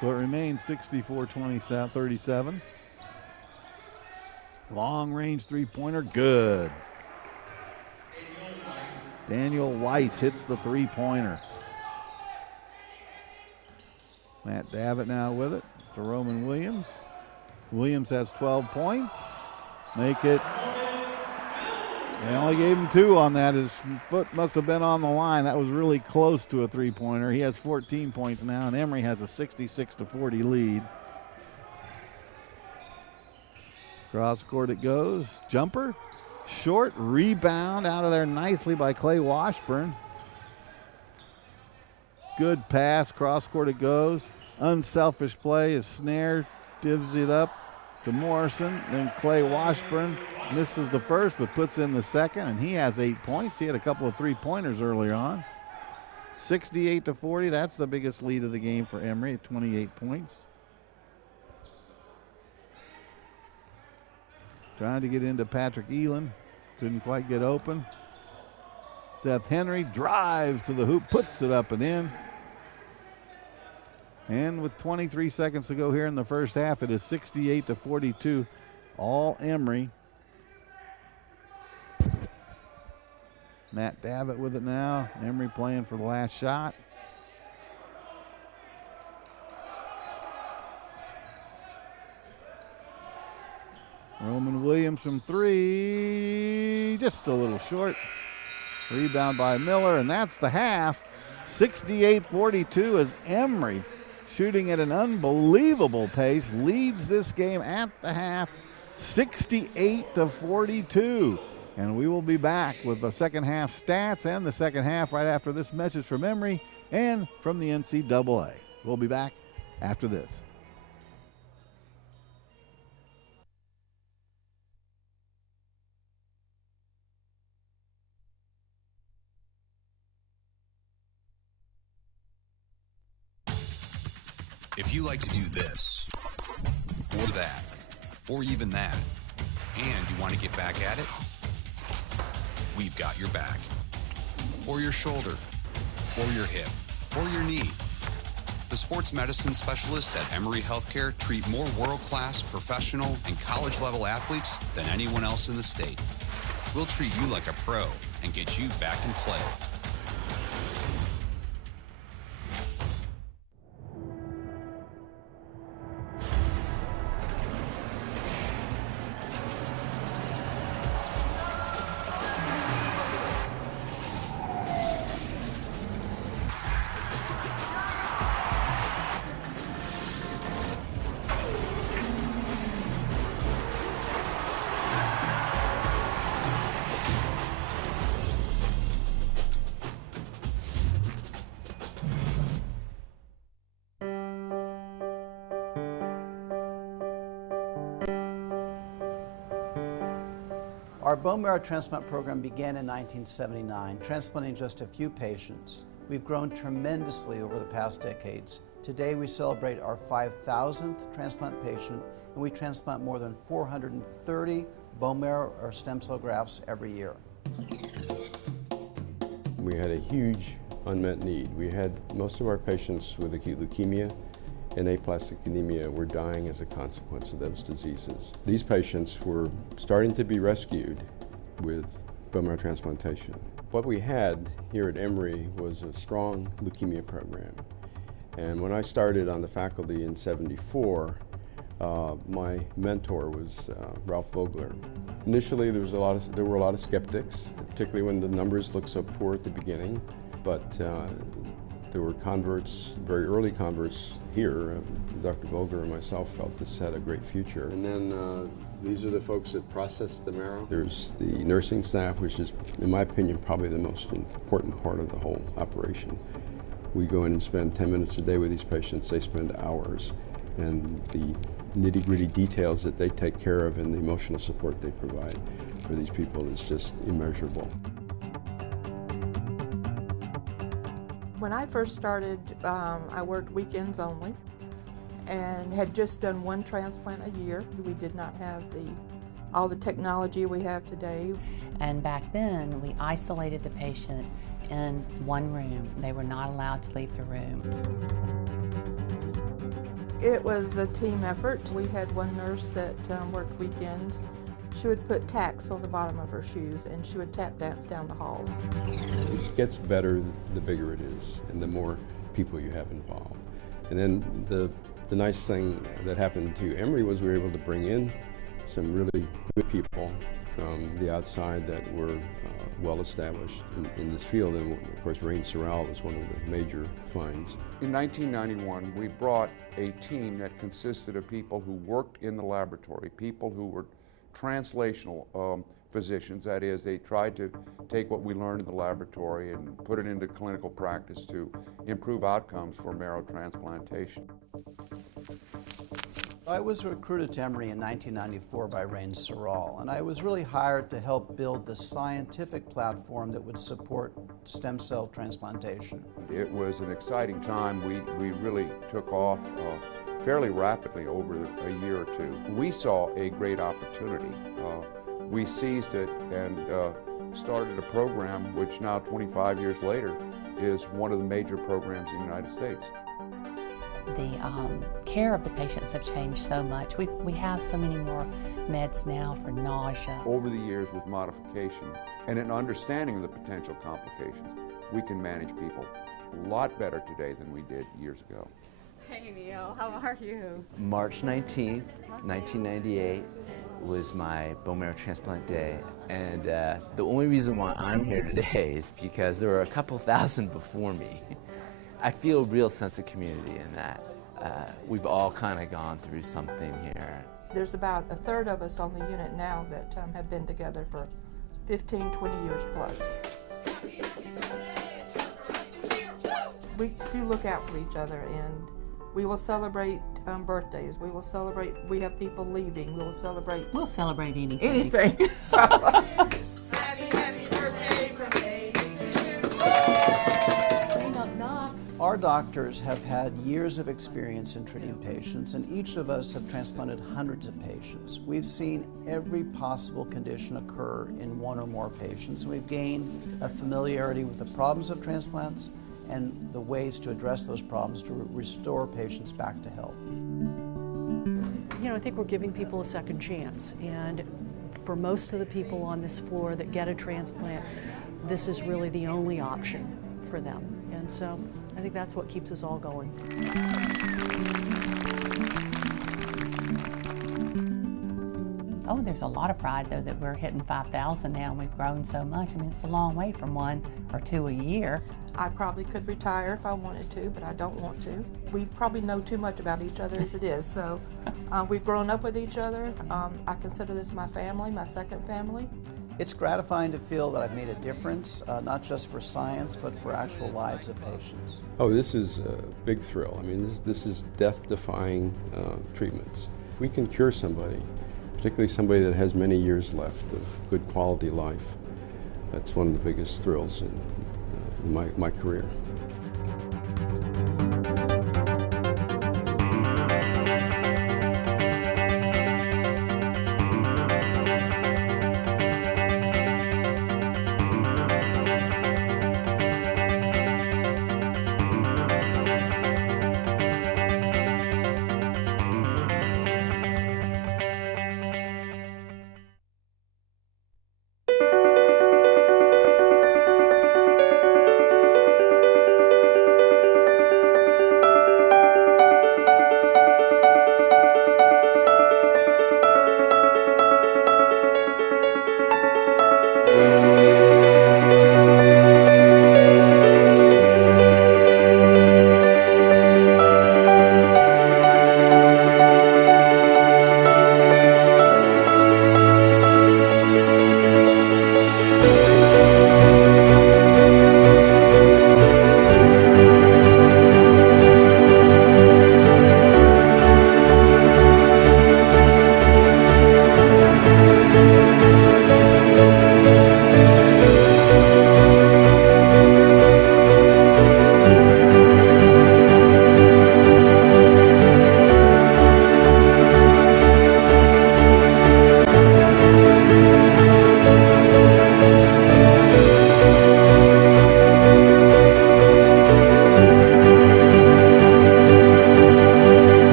So it remains 64-37. Long range three-pointer, good. Daniel Weiss hits the three-pointer. Matt Davitt now with it to Roman Williams. Williams has 12 points. Make it. They only gave him 2 on that. His foot must have been on the line. That was really close to a three-pointer. He has 14 points now, and Emory has a 66-40 lead. Cross court it goes. Jumper. Short rebound out of there nicely by Clay Washburn. Good pass. Cross court it goes. Unselfish play as Snare divs it up. to Morrison. Then Clay Washburn misses the first but puts in the second, and he has 8 points. He had a couple of three-pointers earlier on. 68-40, that's the biggest lead of the game for Emory at 28 points. Trying to get into Patrick Elan. Couldn't quite get open. Seth Henry drives to the hoop, puts it up and in. And with 23 seconds to go here in the first half, it is 68-42. All Emory. Matt Davitt with it now. Emory playing for the last shot. Roman Williams from three, just a little short. Rebound by Miller, and that's the half. 68-42 as Emory, shooting at an unbelievable pace, leads this game at the half, 68-42. And we will be back with the second half stats and the second half right after this message from Emory and from the NCAA. We'll be back after this. If you like to do this, or that, or even that, and you want to get back at it, we've got your back, or your shoulder, or your hip, or your knee. The sports medicine specialists at Emory Healthcare treat more world-class, professional, and college-level athletes than anyone else in the state. We'll treat you like a pro and get you back in play. Our bone marrow transplant program began in 1979, transplanting just a few patients. We've grown tremendously over the past decades. Today we celebrate our 5,000th transplant patient, and we transplant more than 430 bone marrow or stem cell grafts every year. We had a huge unmet need. We had most of our patients with acute leukemia and aplastic anemia were dying as a consequence of those diseases. These patients were starting to be rescued with bone marrow transplantation. What we had here at Emory was a strong leukemia program. And when I started on the faculty in '74, my mentor was Ralph Vogler. Initially, there were a lot of skeptics, particularly when the numbers looked so poor at the beginning. But there were converts, very early converts here. Dr. Vogler and myself felt this had a great future. And then these are the folks that process the marrow. There's the nursing staff, which is, in my opinion, probably the most important part of the whole operation. We go in and spend 10 minutes a day with these patients. They spend hours. And the nitty-gritty details that they take care of and the emotional support they provide for these people is just immeasurable. When I first started, I worked weekends only and had just done one transplant a year. We did not have all the technology we have today. And back then, we isolated the patient in one room. They were not allowed to leave the room. It was a team effort. We had one nurse that worked weekends. She would put tacks on the bottom of her shoes and she would tap dance down the halls. It gets better the bigger it is and the more people you have involved. And then the nice thing that happened to Emory was we were able to bring in some really good people from the outside that were well established in this field. And of course, Rain Sorrell was one of the major finds. In 1991, we brought a team that consisted of people who worked in the laboratory, people who were translational physicians. That is, they tried to take what we learned in the laboratory and put it into clinical practice to improve outcomes for marrow transplantation. I was recruited to Emory in 1994 by Rain Sorrell, and I was really hired to help build the scientific platform that would support stem cell transplantation. It was an exciting time. We really took off fairly rapidly over a year or two. We saw a great opportunity. We seized it and started a program which now, 25 years later, is one of the major programs in the United States. The care of the patients have changed so much. We have so many more meds now for nausea. Over the years, with modification and an understanding of the potential complications, we can manage people a lot better today than we did years ago. Hey Neil, how are you? March 19th, 1998 was my bone marrow transplant day, and the only reason why I'm here today is because there were a couple thousand before me. I feel a real sense of community in that. We've all kind of gone through something here. There's about a third of us on the unit now that have been together for 15, 20 years plus. We do look out for each other, and we will celebrate birthdays. We will celebrate, we have people leaving. We will celebrate. We'll celebrate anything. Anything. Our doctors have had years of experience in treating patients, and each of us have transplanted hundreds of patients. We've seen every possible condition occur in one or more patients, and we've gained a familiarity with the problems of transplants and the ways to address those problems to restore patients back to health. You know, I think we're giving people a second chance, and for most of the people on this floor that get a transplant, this is really the only option for them. And so I think that's what keeps us all going. Oh, there's a lot of pride, though, that we're hitting 5,000 now, and we've grown so much. I mean, it's a long way from 1 or 2 a year. I probably could retire if I wanted to, but I don't want to. We probably know too much about each other as it is, so we've grown up with each other. I consider this my family, my second family. It's gratifying to feel that I've made a difference, not just for science, but for actual lives of patients. Oh, this is a big thrill. I mean, this is death-defying treatments. If we can cure somebody, particularly somebody that has many years left of good quality life, that's one of the biggest thrills in my career.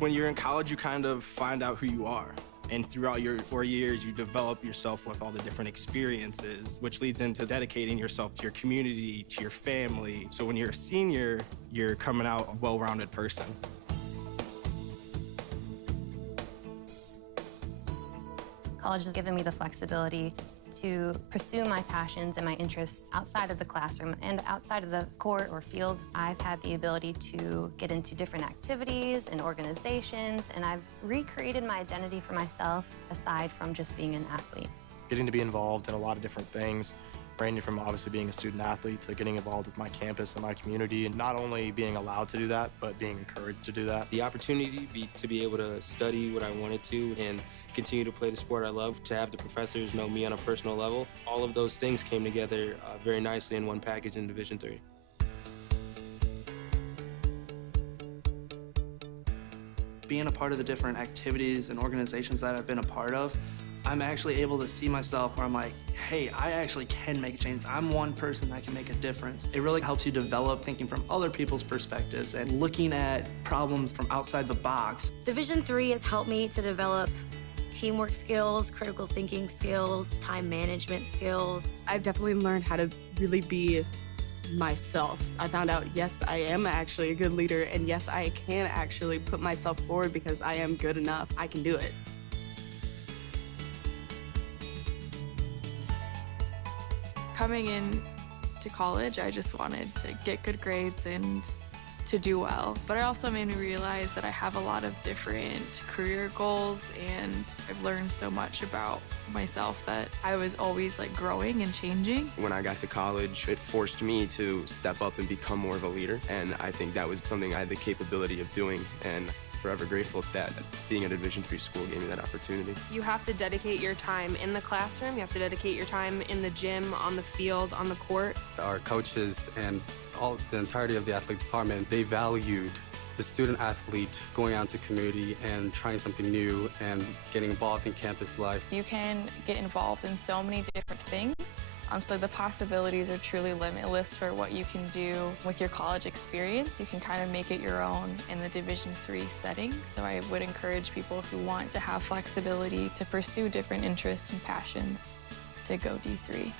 When you're in college, you kind of find out who you are. And throughout your 4 years, you develop yourself with all the different experiences, which leads into dedicating yourself to your community, to your family. So when you're a senior, you're coming out a well-rounded person. College has given me the flexibility to pursue my passions and my interests outside of the classroom and outside of the court or field. I've had the ability to get into different activities and organizations, and I've recreated my identity for myself aside from just being an athlete. Getting to be involved in a lot of different things, ranging from obviously being a student athlete to getting involved with my campus and my community, and not only being allowed to do that, but being encouraged to do that. The opportunity to be able to study what I wanted to and continue to play the sport I love, to have the professors know me on a personal level, all of those things came together very nicely in one package in Division III. Being a part of the different activities and organizations that I've been a part of, I'm actually able to see myself where I'm like, hey, I actually can make a change. I'm one person that can make a difference. It really helps you develop thinking from other people's perspectives and looking at problems from outside the box. Division III has helped me to develop teamwork skills, critical thinking skills, time management skills. I've definitely learned how to really be myself. I found out, yes, I am actually a good leader, and yes, I can actually put myself forward because I am good enough. I can do it. Coming in to college, I just wanted to get good grades and to do well. But it also made me realize that I have a lot of different career goals, and I've learned so much about myself that I was always like growing and changing. When I got to college, it forced me to step up and become more of a leader, and I think that was something I had the capability of doing, and forever grateful that being at a Division III school gave me that opportunity. You have to dedicate your time in the classroom, you have to dedicate your time in the gym, on the field, on the court. Our coaches and the entirety of the athletic department, they valued the student athlete going out into community and trying something new and getting involved in campus life. You can get involved in so many different things. So the possibilities are truly limitless for what you can do with your college experience. You can kind of make it your own in the Division III setting. So I would encourage people who want to have flexibility to pursue different interests and passions to go D3.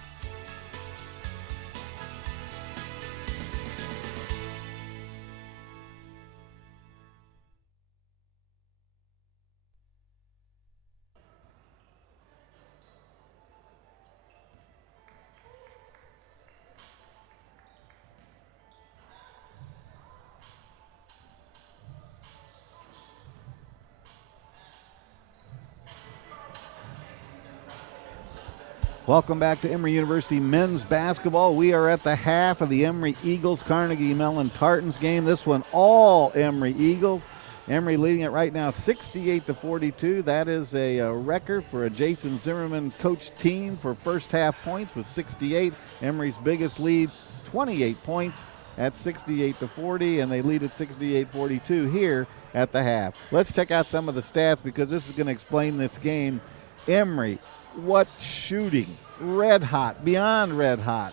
Welcome back to Emory University men's basketball. We are at the half of the Emory Eagles Carnegie Mellon Tartans game. This one all Emory Eagles. Emory leading it right now 68-42. That is a record for a Jason Zimmerman coached team for first half points with 68. Emory's biggest lead, 28 points at 68-40, and they lead at 68-42 here at the half. Let's check out some of the stats because this is going to explain this game. Emory, what shooting, red hot, beyond red hot.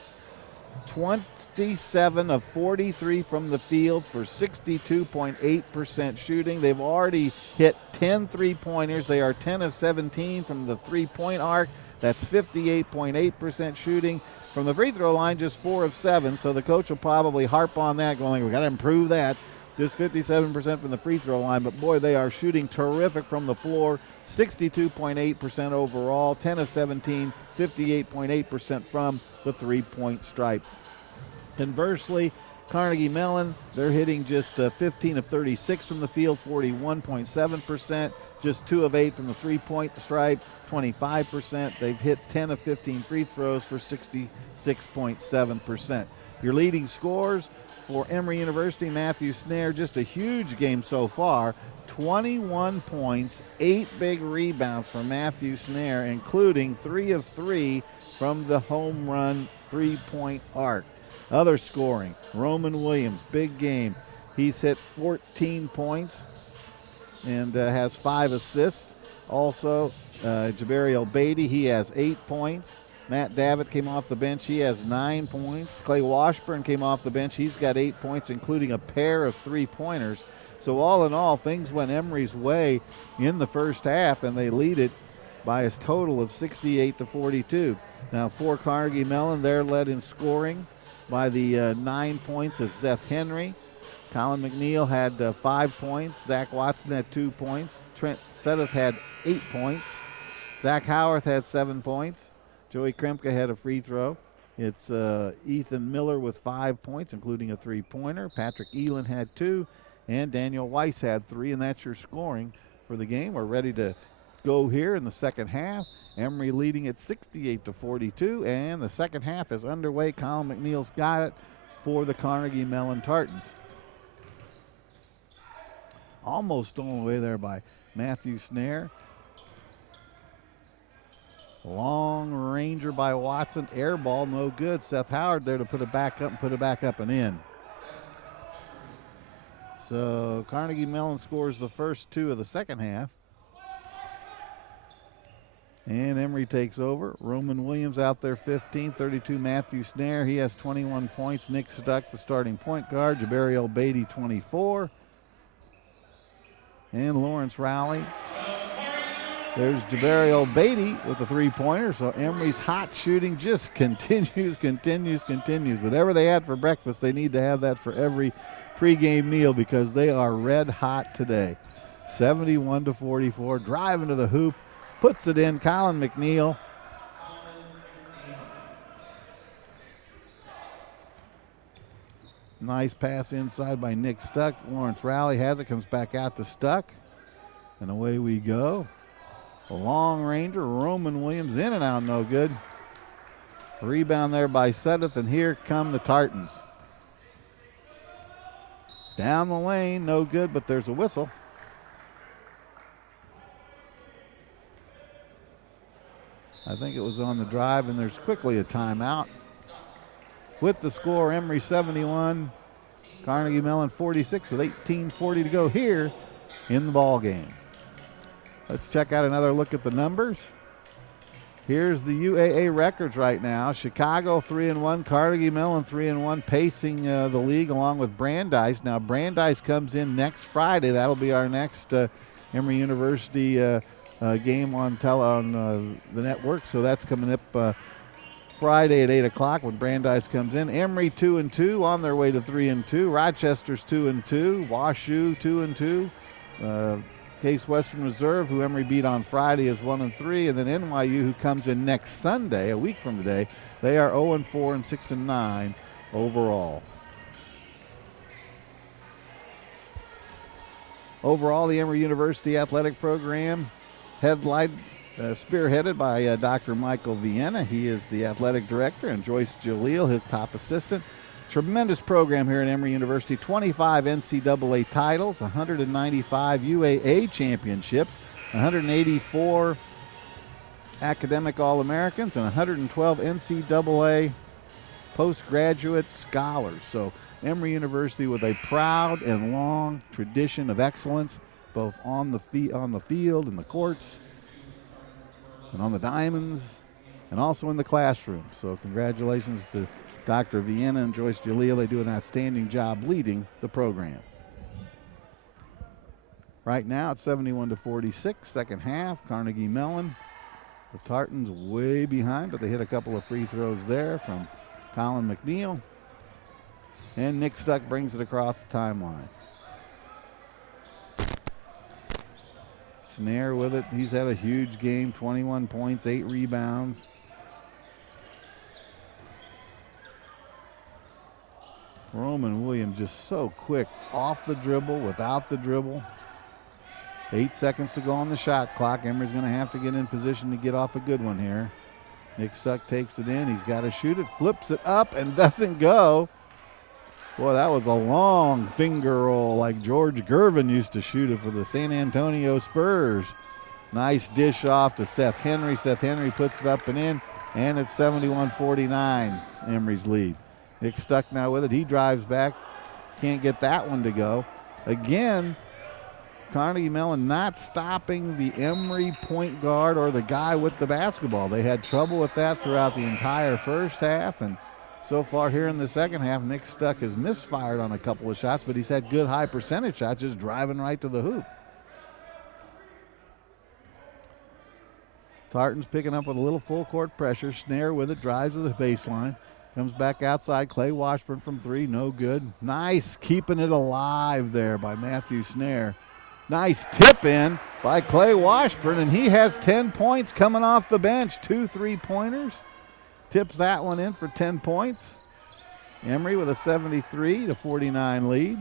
27 of 43 from the field for 62.8% shooting. They've already hit 10 three-pointers. They are 10 of 17 from the three-point arc. That's 58.8% shooting. From the free throw line, just 4 of 7, so the coach will probably harp on that, going, we got to improve that. Just 57% from the free throw line, but boy, they are shooting terrific from the floor. 62.8% overall, 10 of 17, 58.8% from the three-point stripe. Conversely, Carnegie Mellon, they're hitting just 15 of 36 from the field, 41.7%, just 2 of 8 from the three-point stripe, 25%. They've hit 10 of 15 free throws for 66.7%. Your leading scorers for Emory University, Matthew Snare, just a huge game so far. 21 points, 8 big rebounds for Matthew Snare, including 3 of 3 from the home run three-point arc. Other scoring, Roman Williams, big game. He's hit 14 points and has 5 assists. Also, Jabari El-Beatty, he has 8 points. Matt Davitt came off the bench. He has 9 points. Clay Washburn came off the bench. He's got 8 points, including a pair of three-pointers. So all in all, things went Emory's way in the first half, and they lead it by a total of 68-42. Now for Carnegie Mellon, they're led in scoring by the 9 points of Seth Henry. Colin McNeil had 5 points. Zach Watson had 2 points. Trent Sedeth had 8 points. Zach Howarth had 7 points. Joey Kremke had a free throw. It's Ethan Miller with 5 points, including a three-pointer. Patrick Elin had 2, and Daniel Weiss had 3, and that's your scoring for the game. We're ready to go here in the second half. Emory leading at 68-42, and the second half is underway. Colin McNeil's got it for the Carnegie Mellon Tartans. Almost stolen away there by Matthew Snare. Long ranger by Watson. Air ball, no good. Seth Howard there to put it back up and in. So Carnegie Mellon scores the first 2 of the second half. And Emory takes over. Roman Williams out there 15, 32 Matthew Snare. He has 21 points. Nick Stuck, the starting point guard. Jabariel Beatty, 24. And Lawrence Rowley. There's Jabariel Beatty with a three-pointer. So Emory's hot shooting just continues. Whatever they had for breakfast, they need to have that for every pregame meal because they are red hot today. 71-44, driving to the hoop. Puts it in, Colin McNeil. Nice pass inside by Nick Stuck. Lawrence Rowley has it, comes back out to Stuck. And away we go. A long ranger, Roman Williams in and out, no good. Rebound there by Sedeth, and here come the Tartans. Down the lane, no good, but there's a whistle. I think it was on the drive, and there's quickly a timeout. With the score, Emory 71, Carnegie Mellon 46 with 18:40 to go here in the ball game. Let's check out another look at the numbers. Here's the UAA records right now. Chicago 3-1, Carnegie Mellon 3-1, pacing the league along with Brandeis. Now Brandeis comes in next Friday. That'll be our next Emory University game on the network. So that's coming up Friday at 8 o'clock when Brandeis comes in. Emory 2-2 on their way to 3-2. Rochester's 2-2. WashU 2-2. Case Western Reserve, who Emory beat on Friday, is 1-3, and then NYU, who comes in next Sunday, a week from today, they are 0-4 and 6-9 overall. Overall, the Emory University athletic program spearheaded by Dr. Michael Vienna. He is the athletic director, and Joyce Jalil, his top assistant. Tremendous program here at Emory University. 25 NCAA titles, 195 UAA championships, 184 academic All-Americans, and 112 NCAA postgraduate scholars. So Emory University with a proud and long tradition of excellence, both on the field, in the courts, and on the diamonds, and also in the classroom. So congratulations to Dr. Vienna and Joyce Jalil. They do an outstanding job leading the program. Right now it's 71-46, second half. Carnegie Mellon, the Tartans way behind, but they hit a couple of free throws there from Colin McNeil. And Nick Stuck brings it across the timeline. Snare with it. He's had a huge game, 21 points, 8 rebounds. Roman Williams just so quick off the dribble, without the dribble. 8 seconds to go on the shot clock. Emory's going to have to get in position to get off a good one here. Nick Stuck takes it in. He's got to shoot it, flips it up, and doesn't go. Boy, that was a long finger roll like George Gervin used to shoot it for the San Antonio Spurs. Nice dish off to Seth Henry. Seth Henry puts it up and in, and it's 71-49, Emory's lead. Nick Stuck now with it. He drives back. Can't get that one to go. Again, Carnegie Mellon not stopping the Emory point guard or the guy with the basketball. They had trouble with that throughout the entire first half, and So far here in the second half, Nick Stuck has misfired on a couple of shots, but he's had good high percentage shots, just driving right to the hoop. Tartan's picking up with a little full court pressure. Snare with it, drives to the baseline. Comes back outside. Clay Washburn from three, no good. Nice, keeping it alive there by Matthew Snare. Nice tip in by Clay Washburn, and he has 10 points coming off the bench. 2 3-pointers. Tips that one in for 10 points. Emory with a 73-49 lead.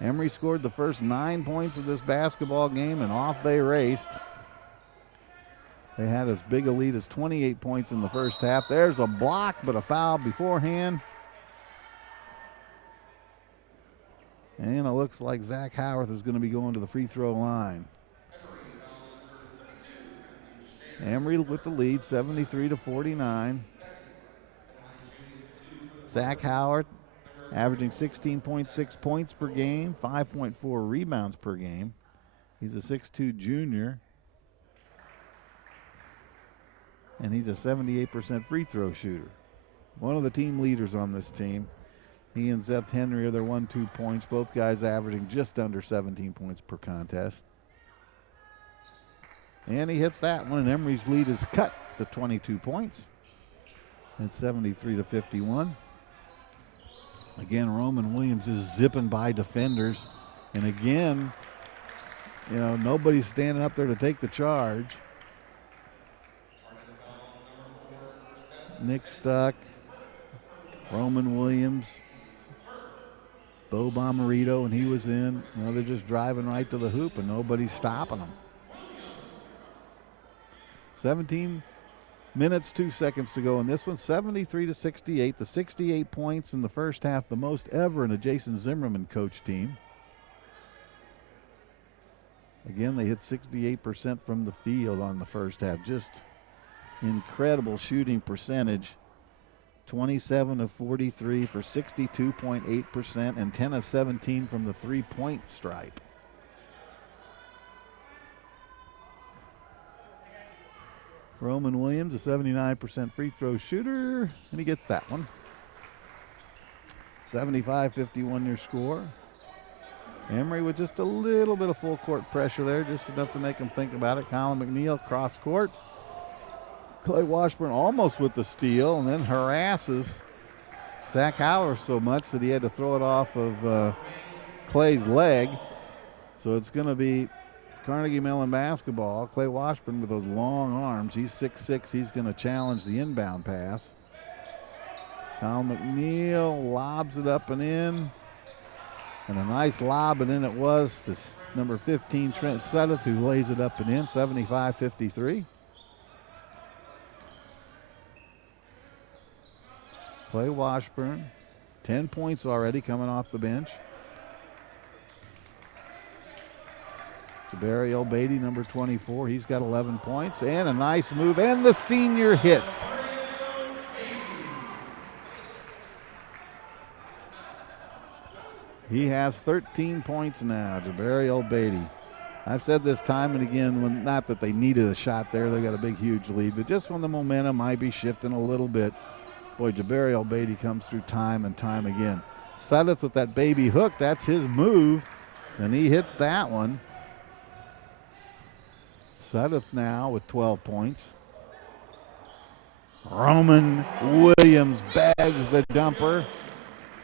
Emory scored the first 9 points of this basketball game, and off they raced. They had as big a lead as 28 points in the first half. There's a block, but a foul beforehand. And it looks like Zach Howarth is going to be going to the free throw line. Emory with the lead, 73-49. Zach Howarth averaging 16.6 points per game, 5.4 rebounds per game. He's a 6'2 junior. And he's a 78% free throw shooter. One of the team leaders on this team. He and Zeth Henry are their 1-2 points. Both guys averaging just under 17 points per contest. And he hits that one, and Emory's lead is cut to 22 points. It's 73-51. Again, Roman Williams is zipping by defenders. And again, you know, nobody's standing up there to take the charge. Nick Stuck, Roman Williams, Bo Bomarito, and he was in. You know, they're just driving right to the hoop, and nobody's stopping them. 17 minutes, 2 seconds to go in this one. 73-68. The 68 points in the first half, the most ever in a Jason Zimmerman coach team. Again, they hit 68% from the field on the first half. Just incredible shooting percentage. 27 of 43 for 62.8% and 10 of 17 from the three-point stripe. Roman Williams, a 79% free throw shooter, and he gets that one. 75-51 your score. Emory with just a little bit of full court pressure there, just enough to make him think about it. Colin McNeil cross court. Clay Washburn almost with the steal and then harasses Zach Howard so much that he had to throw it off of Clay's leg. So it's going to be Carnegie Mellon basketball. Clay Washburn with those long arms. He's 6'6". He's going to challenge the inbound pass. Colin McNeil lobs it up and in. And a nice lob, and in it was to number 15, Trent Sudduth, who lays it up and in, 75-53. Clay Washburn, 10 points already coming off the bench. Jabari Obeidi, number 24, he's got 11 points, and a nice move, and the senior hits. He has 13 points now, Jabari Obeidi. I've said this time and again, when not that they needed a shot there, they got a big, huge lead, but just when the momentum might be shifting a little bit, boy, Jabari Obeidi comes through time and time again. Sudduth with that baby hook, that's his move, and he hits that one. Sudduth now with 12 points. Roman Williams bags the jumper.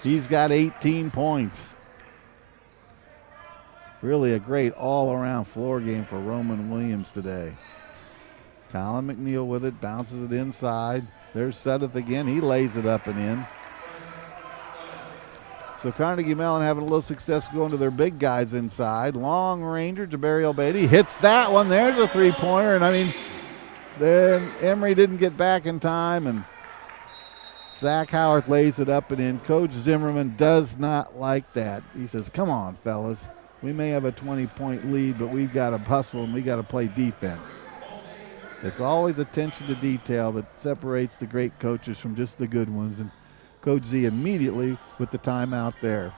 He's got 18 points. Really a great all-around floor game for Roman Williams today. Colin McNeil with it, bounces it inside. There's Sudduth again. He lays it up and in. So Carnegie Mellon having a little success going to their big guys inside. Long ranger, Jabari Obeidi hits that one. There's a three-pointer. And I mean, then Emory didn't get back in time, and Zach Howard lays it up and in. Coach Zimmerman does not like that. He says, come on, fellas. We may have a 20-point lead, but we've got to hustle and we got to play defense. It's always attention to detail that separates the great coaches from just the good ones. And Coach Z immediately with the timeout there.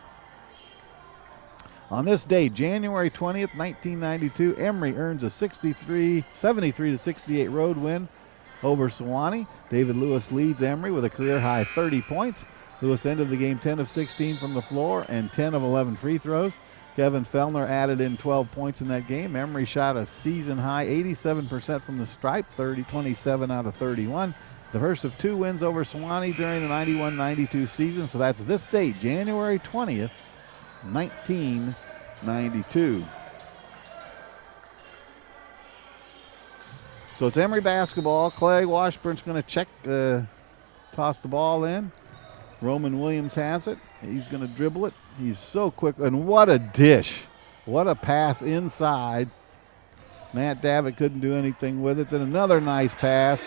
On this day, January 20th, 1992, Emory earns a 73-68 road win over Sewanee. David Lewis leads Emory with a career-high 30 points. Lewis ended the game 10 of 16 from the floor and 10 of 11 free throws. Kevin Fellner added in 12 points in that game. Emory shot a season-high 87% from the stripe, 27 out of 31. The first of 2 wins over Sewanee during the 91-92 season, so that's this date, January 20th, 1992. So it's Emory basketball. Clay Washburn's going to toss the ball in. Roman Williams has it. He's going to dribble it. He's so quick, and what a dish. What a pass inside. Matt Davitt couldn't do anything with it. Then another nice pass.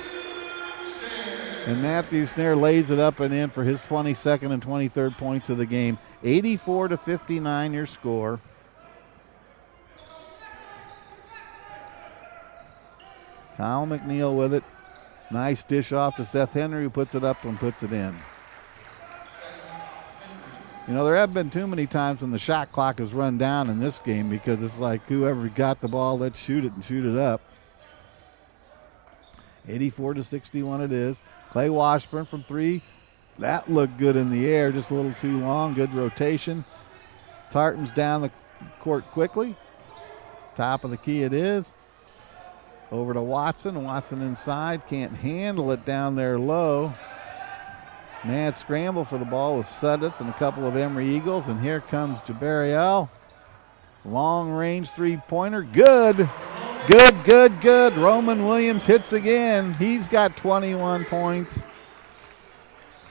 And Matthew Snare lays it up and in for his 22nd and 23rd points of the game. 84-59 your score. Kyle McNeil with it. Nice dish off to Seth Henry, who puts it up and puts it in. You know, there have been too many times when the shot clock has run down in this game because it's like whoever got the ball, let's shoot it and shoot it up. 84-61 it is. Clay Washburn from 3. That looked good in the air, just a little too long. Good rotation. Tartan's down the court quickly. Top of the key it is. Over to Watson. Watson inside. Can't handle it down there low. Mad scramble for the ball with Suddeth and a couple of Emory Eagles. And here comes Jabariel. Long range three-pointer. Good. Good. Roman Williams hits again. He's got 21 points.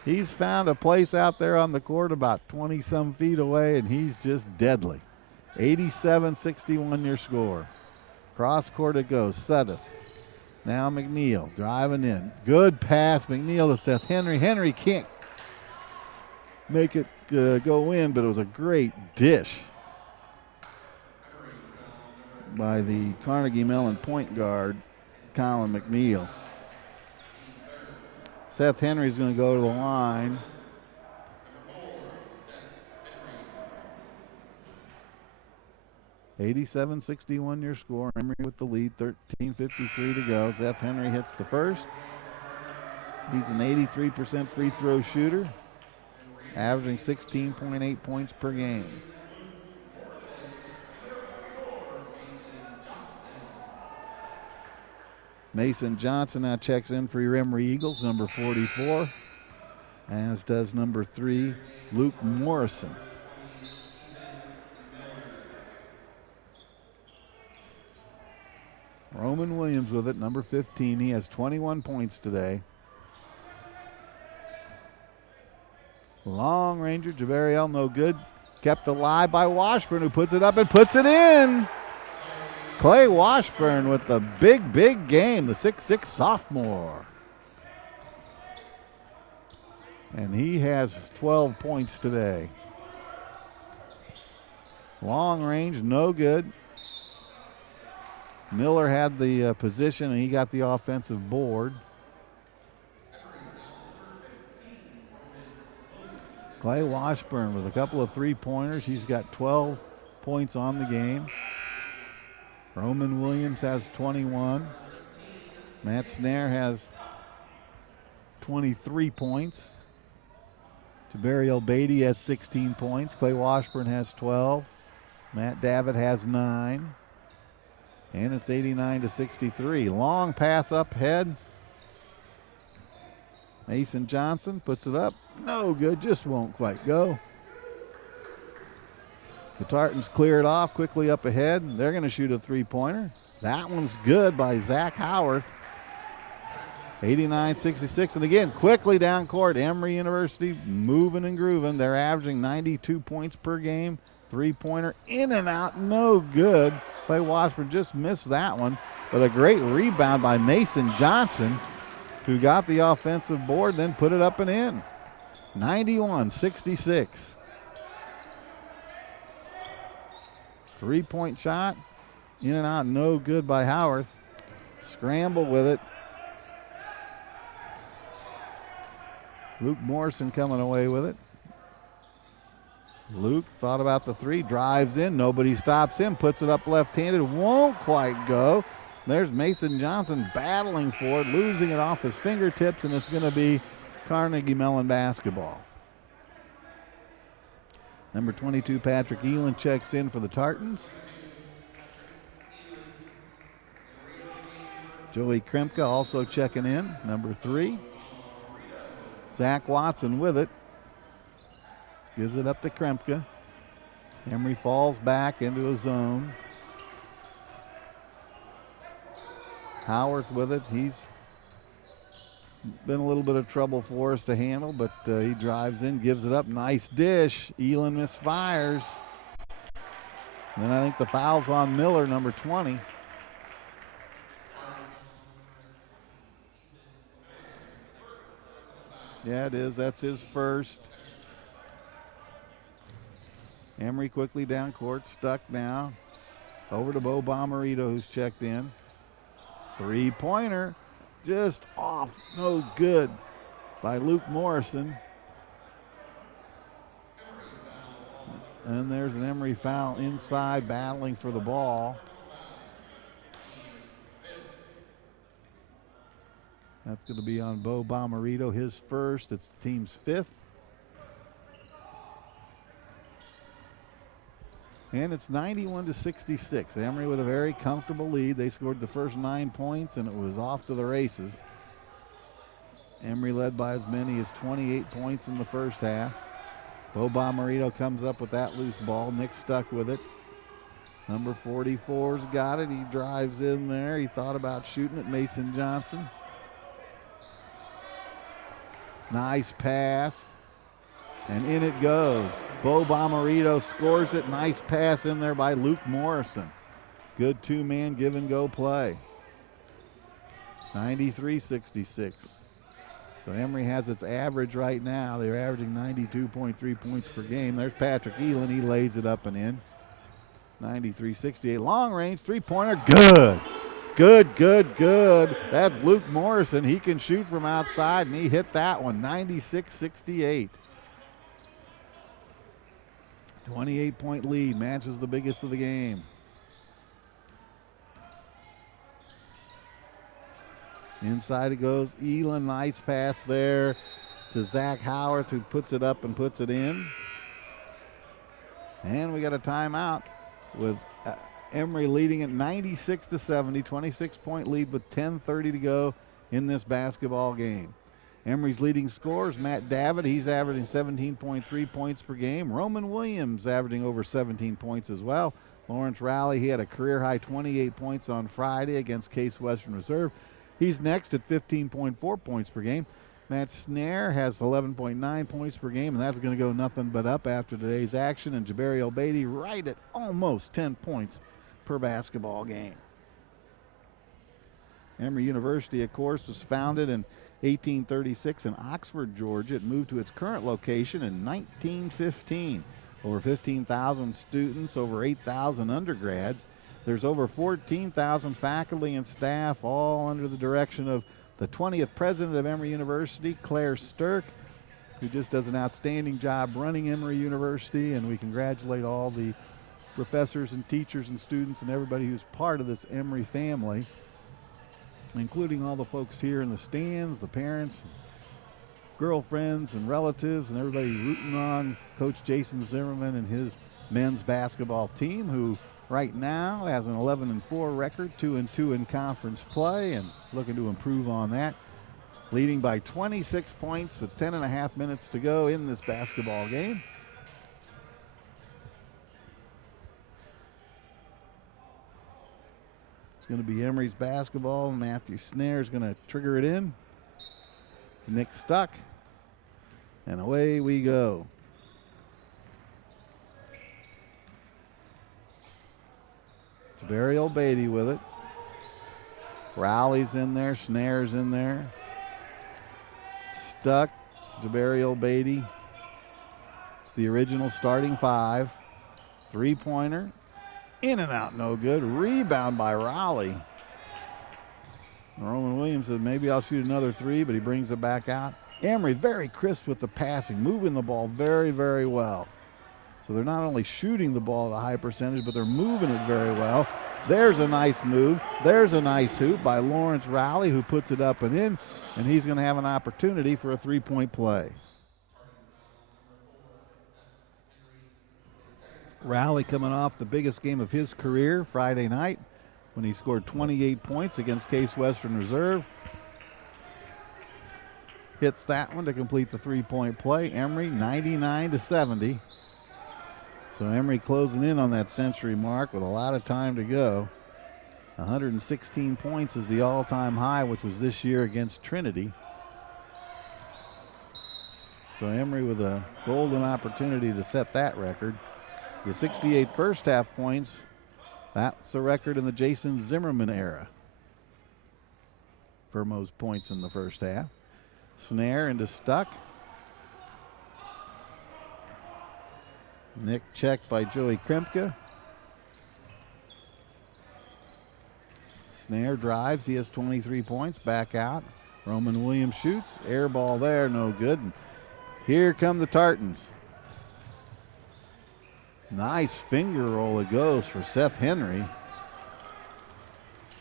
He's found a place out there on the court about 20-some feet away, and he's just deadly. 87-61 your score. Cross court it goes. Suddeth. Now McNeil driving in. Good pass. McNeil to Seth Henry. Henry can't make it go in, but it was a great dish by the Carnegie Mellon point guard, Colin McNeil. Seth Henry's going to go to the line. (87-61) your score. Emory with the lead, 13:53 to go. Seth Henry hits the first. He's an 83% free throw shooter, averaging 16.8 points per game. Mason Johnson now checks in for your Emory Eagles, number 44, as does number 3, Luke Morrison. Roman Williams with it, number 15. He has 21 points today. Long ranger, Jabariel, no good. Kept alive by Washburn, who puts it up and puts it in. Clay Washburn with the big game, the 6'6" sophomore. And he has 12 points today. Long range, no good. Miller had the position and he got the offensive board. Clay Washburn with a couple of three-pointers. He's got 12 points on the game. Roman Williams has 21. Matt Snare has 23 points. Jabariel Beatty has 16 points. Clay Washburn has 12. Matt Davitt has 9. And it's 89-63. Long pass up ahead. Mason Johnson puts it up. No good, just won't quite go. The Tartans clear it off quickly up ahead. They're going to shoot a three-pointer. That one's good by Zach Howarth. 89-66. And again, quickly down court. Emory University moving and grooving. They're averaging 92 points per game. Three-pointer in and out, no good. Clay Washburn just missed that one. But a great rebound by Mason Johnson, who got the offensive board, then put it up and in. 91-66. Three-point shot, in and out, no good by Howarth. Scramble with it. Luke Morrison coming away with it. Luke thought about the three, drives in, nobody stops him, puts it up left-handed, won't quite go. There's Mason Johnson battling for it, losing it off his fingertips, and it's going to be Carnegie Mellon basketball. Number 22, Patrick Elin, checks in for the Tartans. Joey Kremka also checking in, number 3. Zach Watson with it. Gives it up to Kremka. Emory falls back into a zone. Howarth with it. He's been a little bit of trouble for us to handle, but he drives in, gives it up. Nice dish. Elin misfires. And then I think the foul's on Miller, number 20. Yeah, it is. That's his first. Emory quickly down court, stuck now. Over to Bo Bomarito, who's checked in. Three-pointer, just off, no good by Luke Morrison. And there's an Emory foul inside, battling for the ball. That's going to be on Bo Bomarito, his first. It's the team's 5th. And it's 91-66. Emory with a very comfortable lead. They scored the first 9 points, and it was off to the races. Emory led by as many as 28 points in the first half. Bo Bomarito comes up with that loose ball. Nick stuck with it. Number 44's got it. He drives in there. He thought about shooting it. Mason Johnson. Nice pass. And in it goes. Bo Bomarito scores it. Nice pass in there by Luke Morrison. Good two-man give-and-go play. 93-66. So Emory has its average right now. They're averaging 92.3 points per game. There's Patrick Elin. He lays it up and in. 93-68. Long range three-pointer. Good. Good. That's Luke Morrison. He can shoot from outside, and he hit that one. 96-68. 28-point lead. Matches the biggest of the game. Inside it goes. Elin, nice pass there to Zach Howarth, who puts it up and puts it in. And we got a timeout with Emory leading at 96-70, 26-point lead with 10:30 to go in this basketball game. Emory's leading scorers, Matt Davitt, he's averaging 17.3 points per game. Roman Williams averaging over 17 points as well. Lawrence Rowley, he had a career-high 28 points on Friday against Case Western Reserve. He's next at 15.4 points per game. Matt Snare has 11.9 points per game, and that's going to go nothing but up after today's action. And Jabari Obeidi right at almost 10 points per basketball game. Emory University, of course, was founded in 1836 in Oxford, Georgia. It moved to its current location in 1915. Over 15,000 students, over 8,000 undergrads. There's over 14,000 faculty and staff, all under the direction of the 20th president of Emory University, Claire Stirk, who just does an outstanding job running Emory University, and we congratulate all the professors and teachers and students and everybody who's part of this Emory family, including all the folks here in the stands, the parents, girlfriends and relatives, and everybody rooting on Coach Jason Zimmerman and his men's basketball team, who right now has an 11-4 record, 2-2 in conference play, and looking to improve on that. Leading by 26 points with 10.5 minutes to go in this basketball game. It's going to be Emory's basketball. Matthew Snare is going to trigger it in. Nick Stuck. And away we go. Jabari Obeidi with it. Rowley's in there. Snare's in there. Stuck. Jabari Obeidi. It's the original starting 5. Three-pointer. In and out, no good. Rebound by Rowley. Roman Williams said, maybe I'll shoot another 3, but he brings it back out. Emory very crisp with the passing, moving the ball very, very well. So they're not only shooting the ball at a high percentage, but they're moving it very well. There's a nice move. There's a nice hoop by Lawrence Rowley, who puts it up and in, and he's going to have an opportunity for a three-point play. Rowley coming off the biggest game of his career Friday night when he scored 28 points against Case Western Reserve. Hits that one to complete the three-point play. Emory 99-70. So Emory closing in on that century mark with a lot of time to go. 116 points is the all-time high, which was this year against Trinity. So Emory with a golden opportunity to set that record. The 68 first half points, that's the record in the Jason Zimmerman era for most points in the first half. Snare into Stuck. Nick check by Joey Kremke. Snare drives, he has 23 points, back out. Roman Williams shoots, air ball there, no good. And here come the Tartans. Nice finger roll it goes for Seth Henry.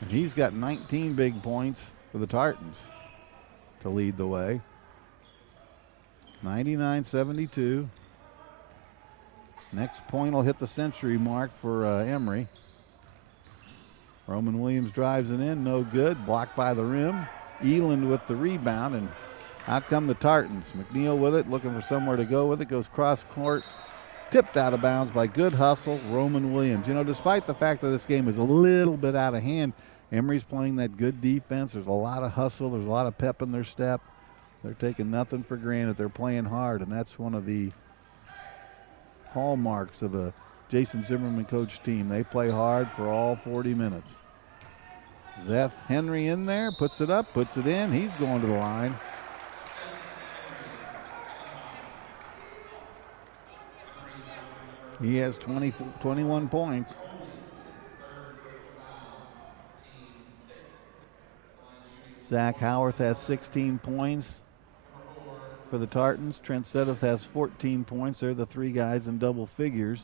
And he's got 19 big points for the Tartans to lead the way. 99-72. Next point will hit the century mark for Emory. Roman Williams drives it in, no good. Blocked by the rim. Eland with the rebound, and out come the Tartans. McNeil with it, looking for somewhere to go with it. Goes cross court. Tipped out of bounds by good hustle, Roman Williams. You know, despite the fact that this game is a little bit out of hand, Emory's playing that good defense. There's a lot of hustle. There's a lot of pep in their step. They're taking nothing for granted. They're playing hard, and that's one of the hallmarks of a Jason Zimmerman coach team. They play hard for all 40 minutes. Seth Henry in there, puts it up, puts it in. He's going to the line. He has 21 points. Zach Howarth has 16 points for the Tartans. Trent Sedith has 14 points. They're the three guys in double figures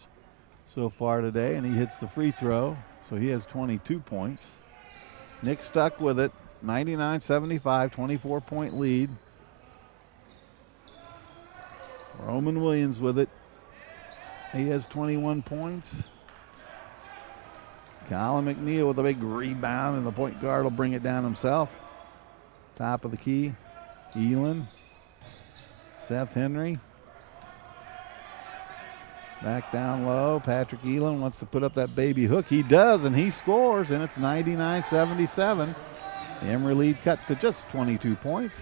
so far today, and he hits the free throw, so he has 22 points. Nick Stuck with it, 99-75, 24-point lead. Roman Williams with it. He has 21 points. Colin McNeil with a big rebound, and the point guard will bring it down himself. Top of the key, Elin. Seth Henry. Back down low. Patrick Elin wants to put up that baby hook. He does, and he scores, and it's 99-77. The Emory lead cut to just 22 points.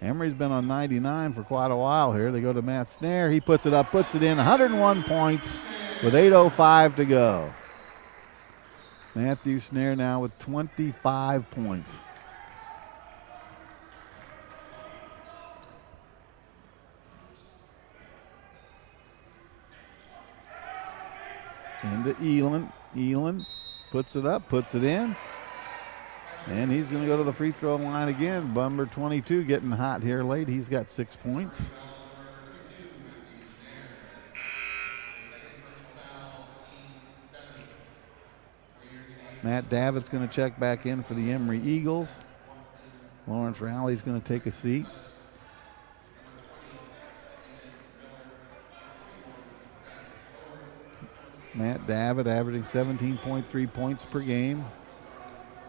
Emory's been on 99 for quite a while here. They go to Matt Snare. He puts it up, puts it in. 101 points with 8:05 to go. Matthew Snare now with 25 points. Into Elin. Elin puts it up, puts it in. And he's going to go to the free throw line again. Number 22 getting hot here late. He's got 6 points. Matt Davitt's going to check back in for the Emory Eagles. Lawrence Rowley's going to take a seat. Matt Davitt averaging 17.3 points per game.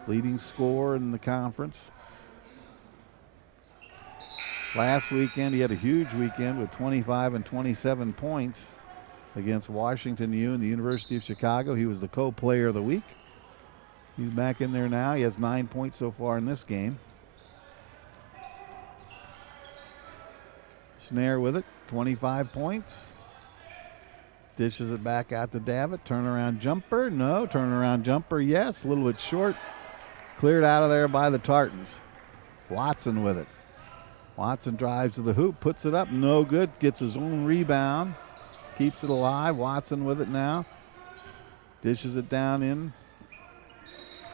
Leading scorer in the conference. Last weekend, he had a huge weekend with 25 and 27 points against Washington U and the University of Chicago. He was the co-player of the week. He's back in there now. He has 9 points so far in this game. Snare with it, 25 points. Dishes it back out to Davitt. Turnaround jumper, no. Turnaround jumper, yes. A little bit short. Cleared out of there by the Tartans. Watson with it. Watson drives to the hoop, puts it up, no good. Gets his own rebound. Keeps it alive. Watson with it now. Dishes it down in.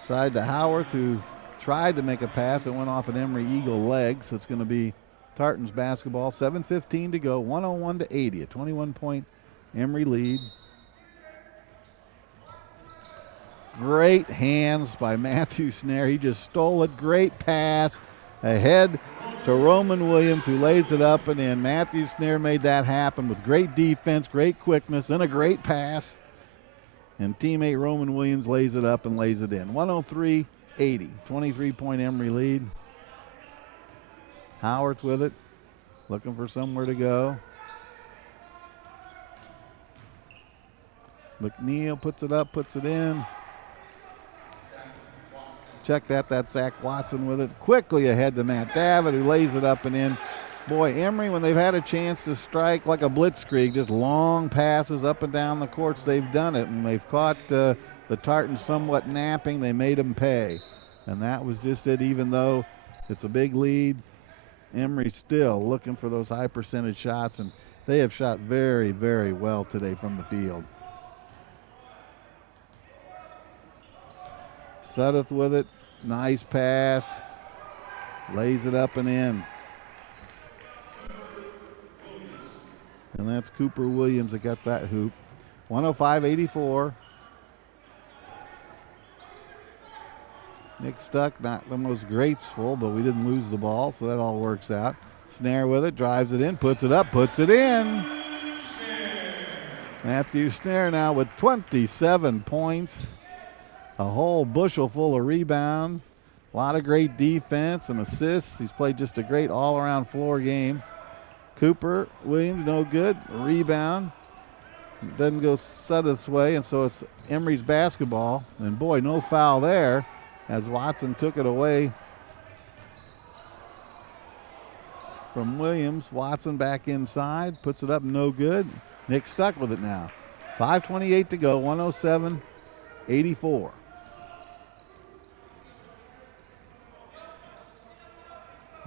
Side to Howarth, who tried to make a pass. It went off an Emory Eagle leg, so it's going to be Tartans basketball. 7:15 to go, 101-80. A 21-point Emory lead. Great hands by Matthew Snare. He just stole it. Great pass ahead to Roman Williams, who lays it up and in. Matthew Snare made that happen with great defense, great quickness, and a great pass. And teammate Roman Williams lays it up and lays it in. 103-80, 23-point Emory lead. Howarth with it, looking for somewhere to go. McNeil puts it up, puts it in. Check that, that's Zach Watson with it. Quickly ahead to Matt Davitt, who lays it up and in. Boy, Emory, when they've had a chance to strike like a blitzkrieg, just long passes up and down the courts, they've done it. And they've caught the Tartans somewhat napping. They made them pay. And that was just it, even though it's a big lead. Emory still looking for those high percentage shots, and they have shot very, very well today from the field. Sudduth with it. Nice pass. Lays it up and in. And that's Cooper Williams that got that hoop. 105-84. Nick Stuck, not the most graceful, but we didn't lose the ball, so that all works out. Snare with it, drives it in, puts it up, puts it in. Matthew Snare now with 27 points. A whole bushel full of rebounds. A lot of great defense and assists. He's played just a great all-around floor game. Cooper Williams, no good. Rebound. Doesn't go Sudduth's way, and so it's Emory's basketball. And boy, no foul there as Watson took it away from Williams. Watson back inside, puts it up, no good. Nick Stuck with it now. 5:28 to go, 107-84.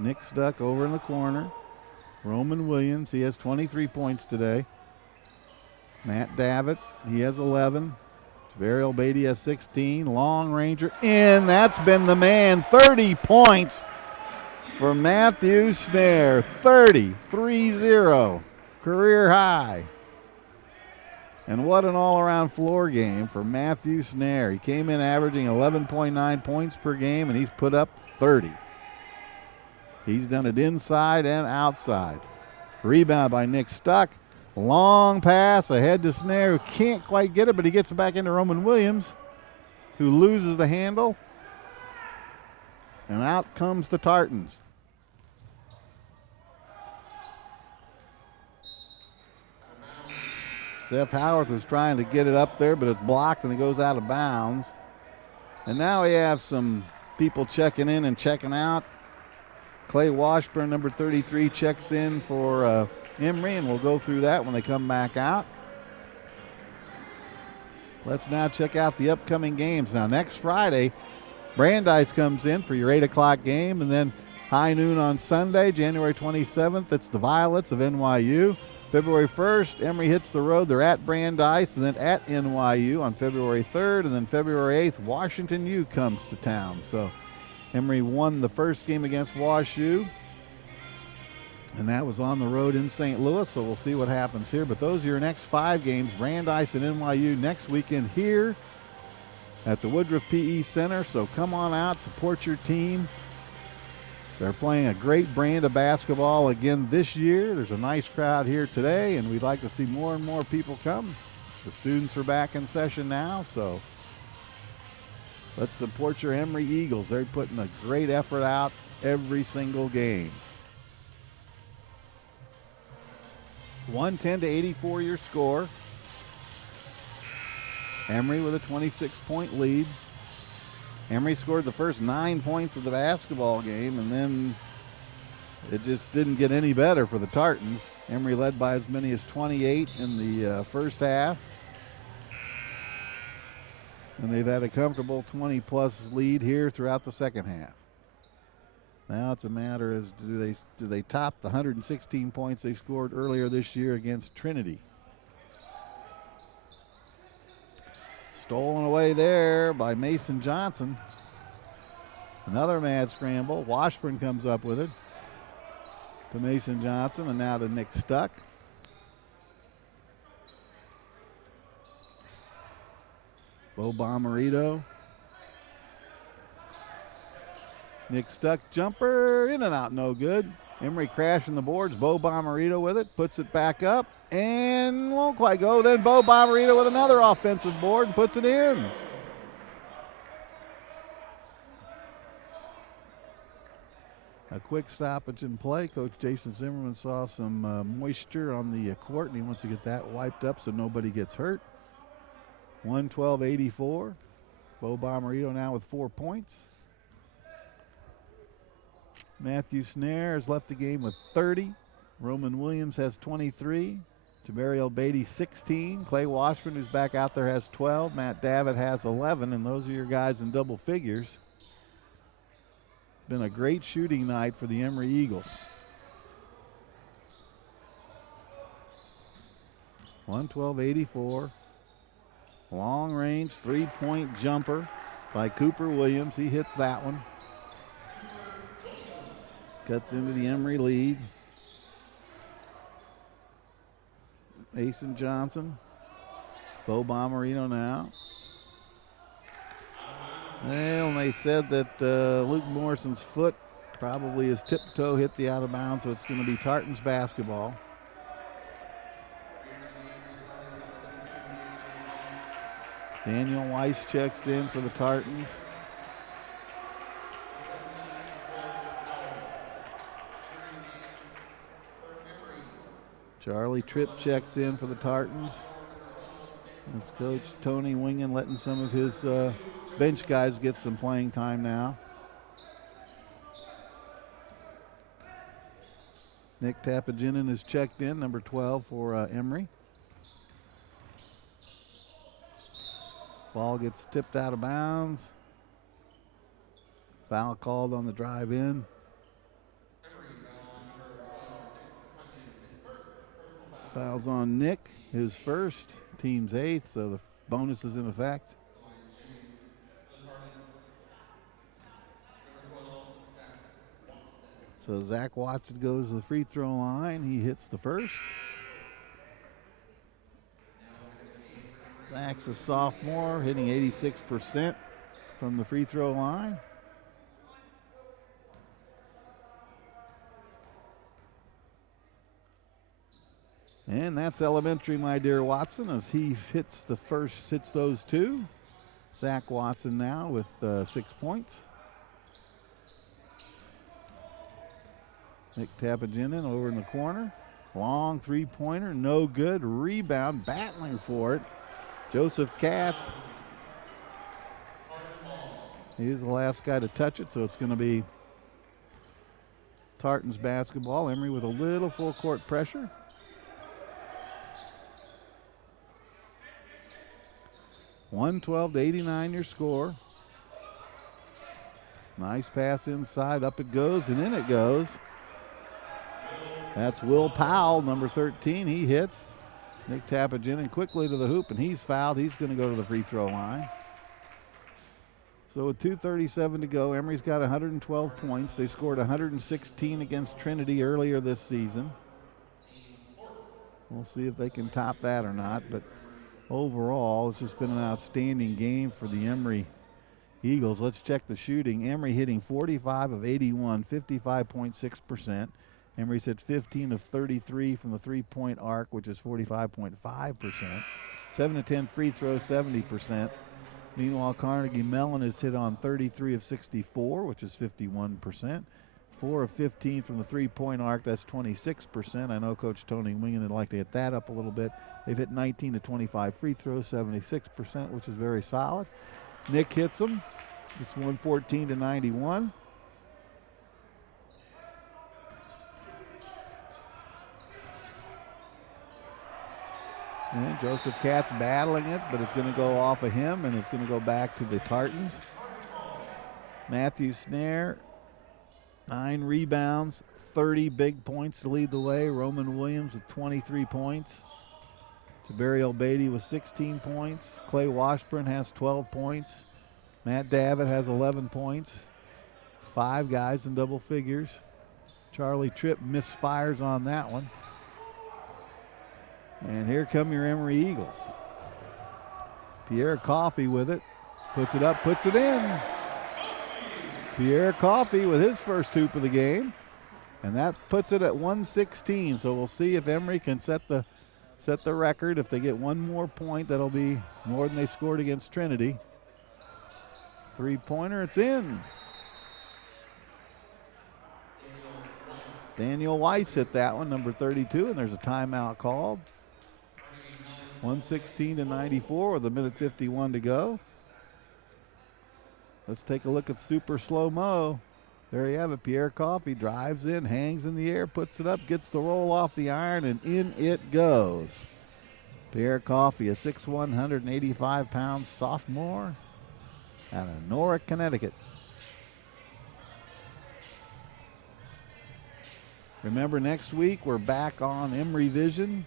Nick Stuck over in the corner. Roman Williams, he has 23 points today. Matt Davitt, he has 11. Javariel Beatty has 16. Long Ranger in. That's been the man. 30 points for Matthew Snare. 30-3-0. Career high. And what an all-around floor game for Matthew Snare. He came in averaging 11.9 points per game, and he's put up 30. He's done it inside and outside. Rebound by Nick Stuck. Long pass ahead to Snare, who can't quite get it, but he gets it back into Roman Williams, who loses the handle. And out comes the Tartans. Seth Howard was trying to get it up there, but it's blocked and it goes out of bounds. And now we have some people checking in and checking out. Clay Washburn, number 33, checks in for Emory, and we'll go through that when they come back out. Let's now check out the upcoming games. Now, next Friday, Brandeis comes in for your 8 o'clock game, and then high noon on Sunday, January 27th, it's the Violets of NYU. February 1st, Emory hits the road. They're at Brandeis and then at NYU on February 3rd, and then February 8th, Washington U comes to town. So Emory won the first game against WashU, and that was on the road in St. Louis, so we'll see what happens here. But those are your next 5 games, Brandeis and NYU next weekend here at the Woodruff PE Center. So come on out, support your team. They're playing a great brand of basketball again this year. There's a nice crowd here today, and we'd like to see more and more people come. The students are back in session now, so let's support your Emory Eagles. They're putting a great effort out every single game. 110-84 your score. Emory with a 26-point lead. Emory scored the first 9 points of the basketball game, and then it just didn't get any better for the Tartans. Emory led by as many as 28 in the first half. And they've had a comfortable 20-plus lead here throughout the second half. Now it's a matter of do they top the 116 points they scored earlier this year against Trinity. Stolen away there by Mason Johnson. Another mad scramble. Washburn comes up with it to Mason Johnson, and now to Nick Stuck. Bo Bomarito. Nick Stuck jumper, in and out, no good. Emory crashing the boards. Bo Bomarito with it, puts it back up, and won't quite go. Then Bo Bomarito with another offensive board and puts it in. A quick stoppage in play. Coach Jason Zimmerman saw some moisture on the court, and he wants to get that wiped up so nobody gets hurt. 112-84. Bo Bomarito now with 4 points. Matthew Snare has left the game with 30. Roman Williams has 23. Jabari Beatty 16. Clay Washburn, who's back out there, has 12. Matt Davitt has 11, and those are your guys in double figures. Been a great shooting night for the Emory Eagles. 112-84. Long range three-point jumper by Cooper Williams. He hits that one. Cuts into the Emory lead. Mason Johnson. Bo Bomarito now. Well, and they said that Luke Morrison's foot, probably his tip toe, hit the out of bounds, so it's going to be Tartans basketball. Daniel Weiss checks in for the Tartans. Charlie Tripp checks in for the Tartans. It's Coach Tony Wingen letting some of his bench guys get some playing time now. Nick Tapaginin is checked in, number 12 for Emory. Ball gets tipped out of bounds. Foul called on the drive in. Foul's on Nick, his first, team's 8th, so the bonus is in effect. So Zach Watson goes to the free throw line. He hits the first. Zach's a sophomore, hitting 86% from the free throw line. And that's elementary, my dear Watson, as he hits those two. Zach Watson now with 6 points. Nick Tapaginin over in the corner. Long three-pointer, no good. Rebound, battling for it. Joseph Katz. He's the last guy to touch it, so it's going to be Tartans basketball. Emory with a little full court pressure. $112-89 your score. Nice pass inside, up it goes, and in it goes. That's Will Powell, number 13. He hits. Nick Tapaginin quickly to the hoop, and he's fouled. He's going to go to the free throw line. So with 2:37 to go, Emory's got 112 points. They scored 116 against Trinity earlier this season. We'll see if they can top that or not, but overall, it's just been an outstanding game for the Emory Eagles. Let's check the shooting. Emory hitting 45 of 81, 55.6%. Emory's hit 15 of 33 from the three-point arc, which is 45.5%. 7 of 10 free throws, 70%. Meanwhile, Carnegie Mellon is hit on 33 of 64, which is 51%. 4 of 15 from the three-point arc, that's 26%. I know Coach Tony Wingen would like to hit that up a little bit. They've hit 19 to 25 free throws, 76%, which is very solid. Nick hits them. It's 114-91. And Joseph Katz battling it, but it's going to go off of him, and it's going to go back to the Tartans. Matthew Snare, 9 rebounds, 30 big points to lead the way. Roman Williams with 23 points. Jabari Beatty with 16 points. Clay Washburn has 12 points. Matt Davitt has 11 points. 5 guys in double figures. Charlie Tripp misfires on that one. And here come your Emory Eagles. Pierre Coffey with it. Puts it up, puts it in. Pierre Coffey with his first hoop of the game. And that puts it at 116. So we'll see if Emory can set the record. If they get one more point, that'll be more than they scored against Trinity. Three-pointer, it's in. Daniel Weiss hit that one, number 32, and there's a timeout called. 116-94 with a minute 51 to go. Let's take a look at super slow-mo. There you have it. Pierre Coffey drives in, hangs in the air, puts it up, gets the roll off the iron, and in it goes. Pierre Coffey, a 6'1", 185-pound sophomore out of Nora, Connecticut. Remember, next week we're back on Emory Vision.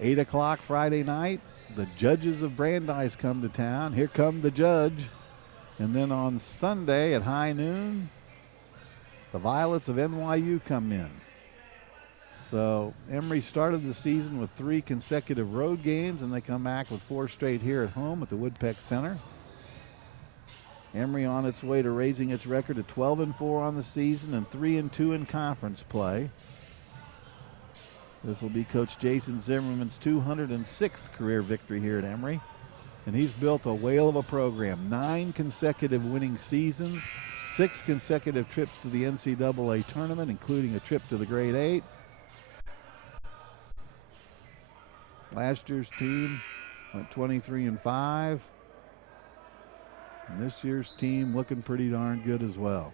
8 o'clock Friday night. The judges of Brandeis come to town. Here come the judge. And then on Sunday at high noon, the Violets of NYU come in. So Emory started the season with 3 consecutive road games, and they come back with 4 straight here at home at the Woodpeck Center. Emory on its way to raising its record to 12-4 on the season and 3-2 in conference play. This will be Coach Jason Zimmerman's 206th career victory here at Emory. And he's built a whale of a program. 9 consecutive winning seasons, 6 consecutive trips to the NCAA tournament, including a trip to the Grade 8. Last year's team went 23-5. And this year's team looking pretty darn good as well.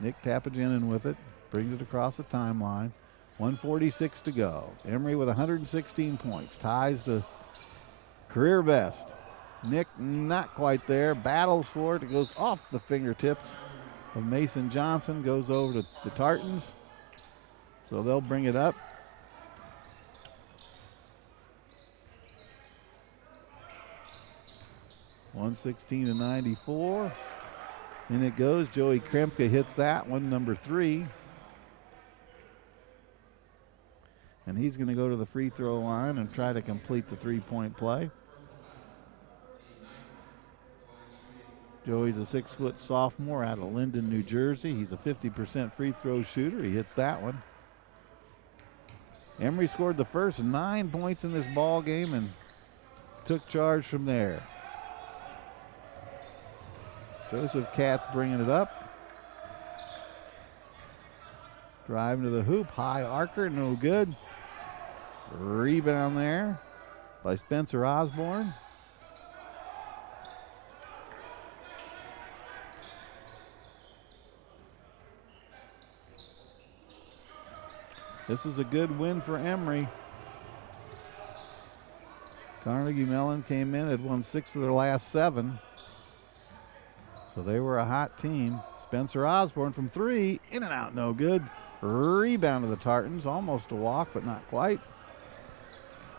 Nick Papagenin with it, brings it across the timeline. 1:46 to go. Emory with 116 points, ties the career best. Nick not quite there, battles for it. It goes off the fingertips of Mason Johnson, goes over to the Tartans. So they'll bring it up. (116-94). In it goes. Joey Kremke hits that one, number 3. And he's going to go to the free throw line and try to complete the 3-point play. Joey's a 6-foot sophomore out of Linden, New Jersey. He's a 50% free throw shooter. He hits that one. Emory scored the first 9 points in this ball game and took charge from there. Joseph Katz bringing it up. Driving to the hoop. High arcer, no good. Rebound there by Spencer Osborne. This is a good win for Emory. Carnegie Mellon came in, had won 6 of their last 7. So they were a hot team. Spencer Osborne from 3, in and out, no good. Rebound to the Tartans, almost a walk, but not quite.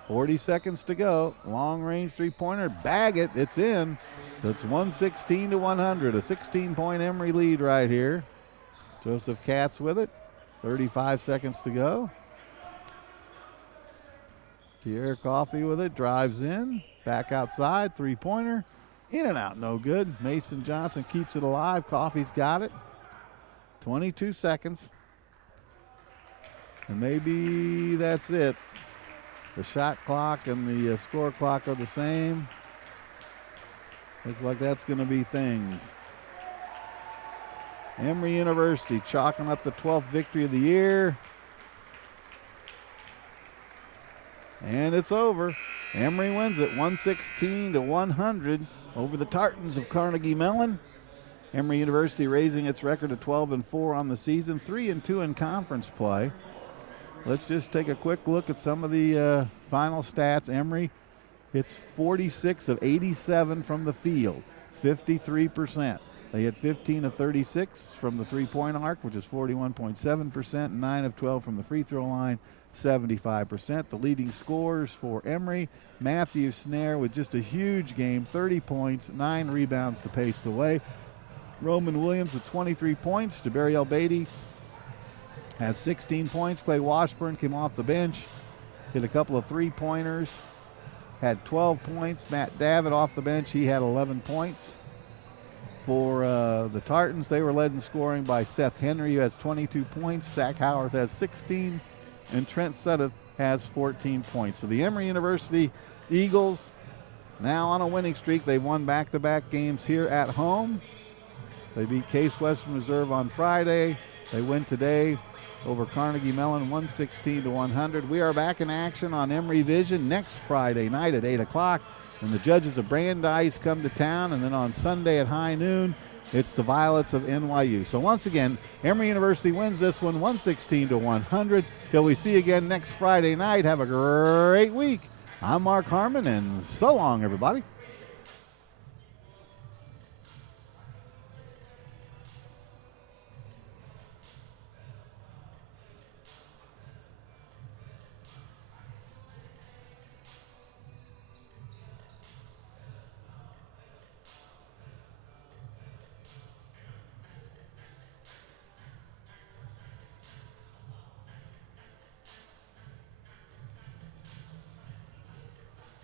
40 seconds to go. Long range 3-pointer, bag it, it's in. It's 116-100, a 16-point Emory lead right here. Joseph Katz with it. 35 seconds to go. Pierre Coffey with it, drives in, back outside, 3-pointer. In and out, no good. Mason Johnson keeps it alive. Coffey's got it. 22 seconds. And maybe that's it. The shot clock and the score clock are the same. Looks like that's going to be things. Emory University chalking up the 12th victory of the year. And it's over. Emory wins it 116-100 over the Tartans of Carnegie Mellon. Emory University raising its record to 12-4 on the season, 3-2 in conference play. Let's just take a quick look at some of the final stats. Emory hits 46 of 87 from the field, 53%. They hit 15 of 36 from the 3-point arc, which is 41.7%, 9 of 12 from the free throw line, 75%. The leading scorers for Emory, Matthew Snare with just a huge game, 30 points, 9 rebounds to pace the way. Roman Williams with 23 points. Jabariel Beatty has 16 points. Clay Washburn came off the bench, hit a couple of 3-pointers. had 12 points. Matt Davitt off the bench, he had 11 points. For the Tartans, they were led in scoring by Seth Henry, who has 22 points. Zach Howarth has 16, and Trent Sudduth has 14 points. So the Emory University Eagles now on a winning streak. They won back-to-back games here at home. They beat Case Western Reserve on Friday. They win today over Carnegie Mellon 116-100. We are back in action on Emory Vision next Friday night at 8 o'clock. And the Judges of Brandeis come to town, and then on Sunday at high noon, it's the Violets of NYU. So once again, Emory University wins this one 116-100. Till we see you again next Friday night, have a great week. I'm Mark Harmon, and so long, everybody.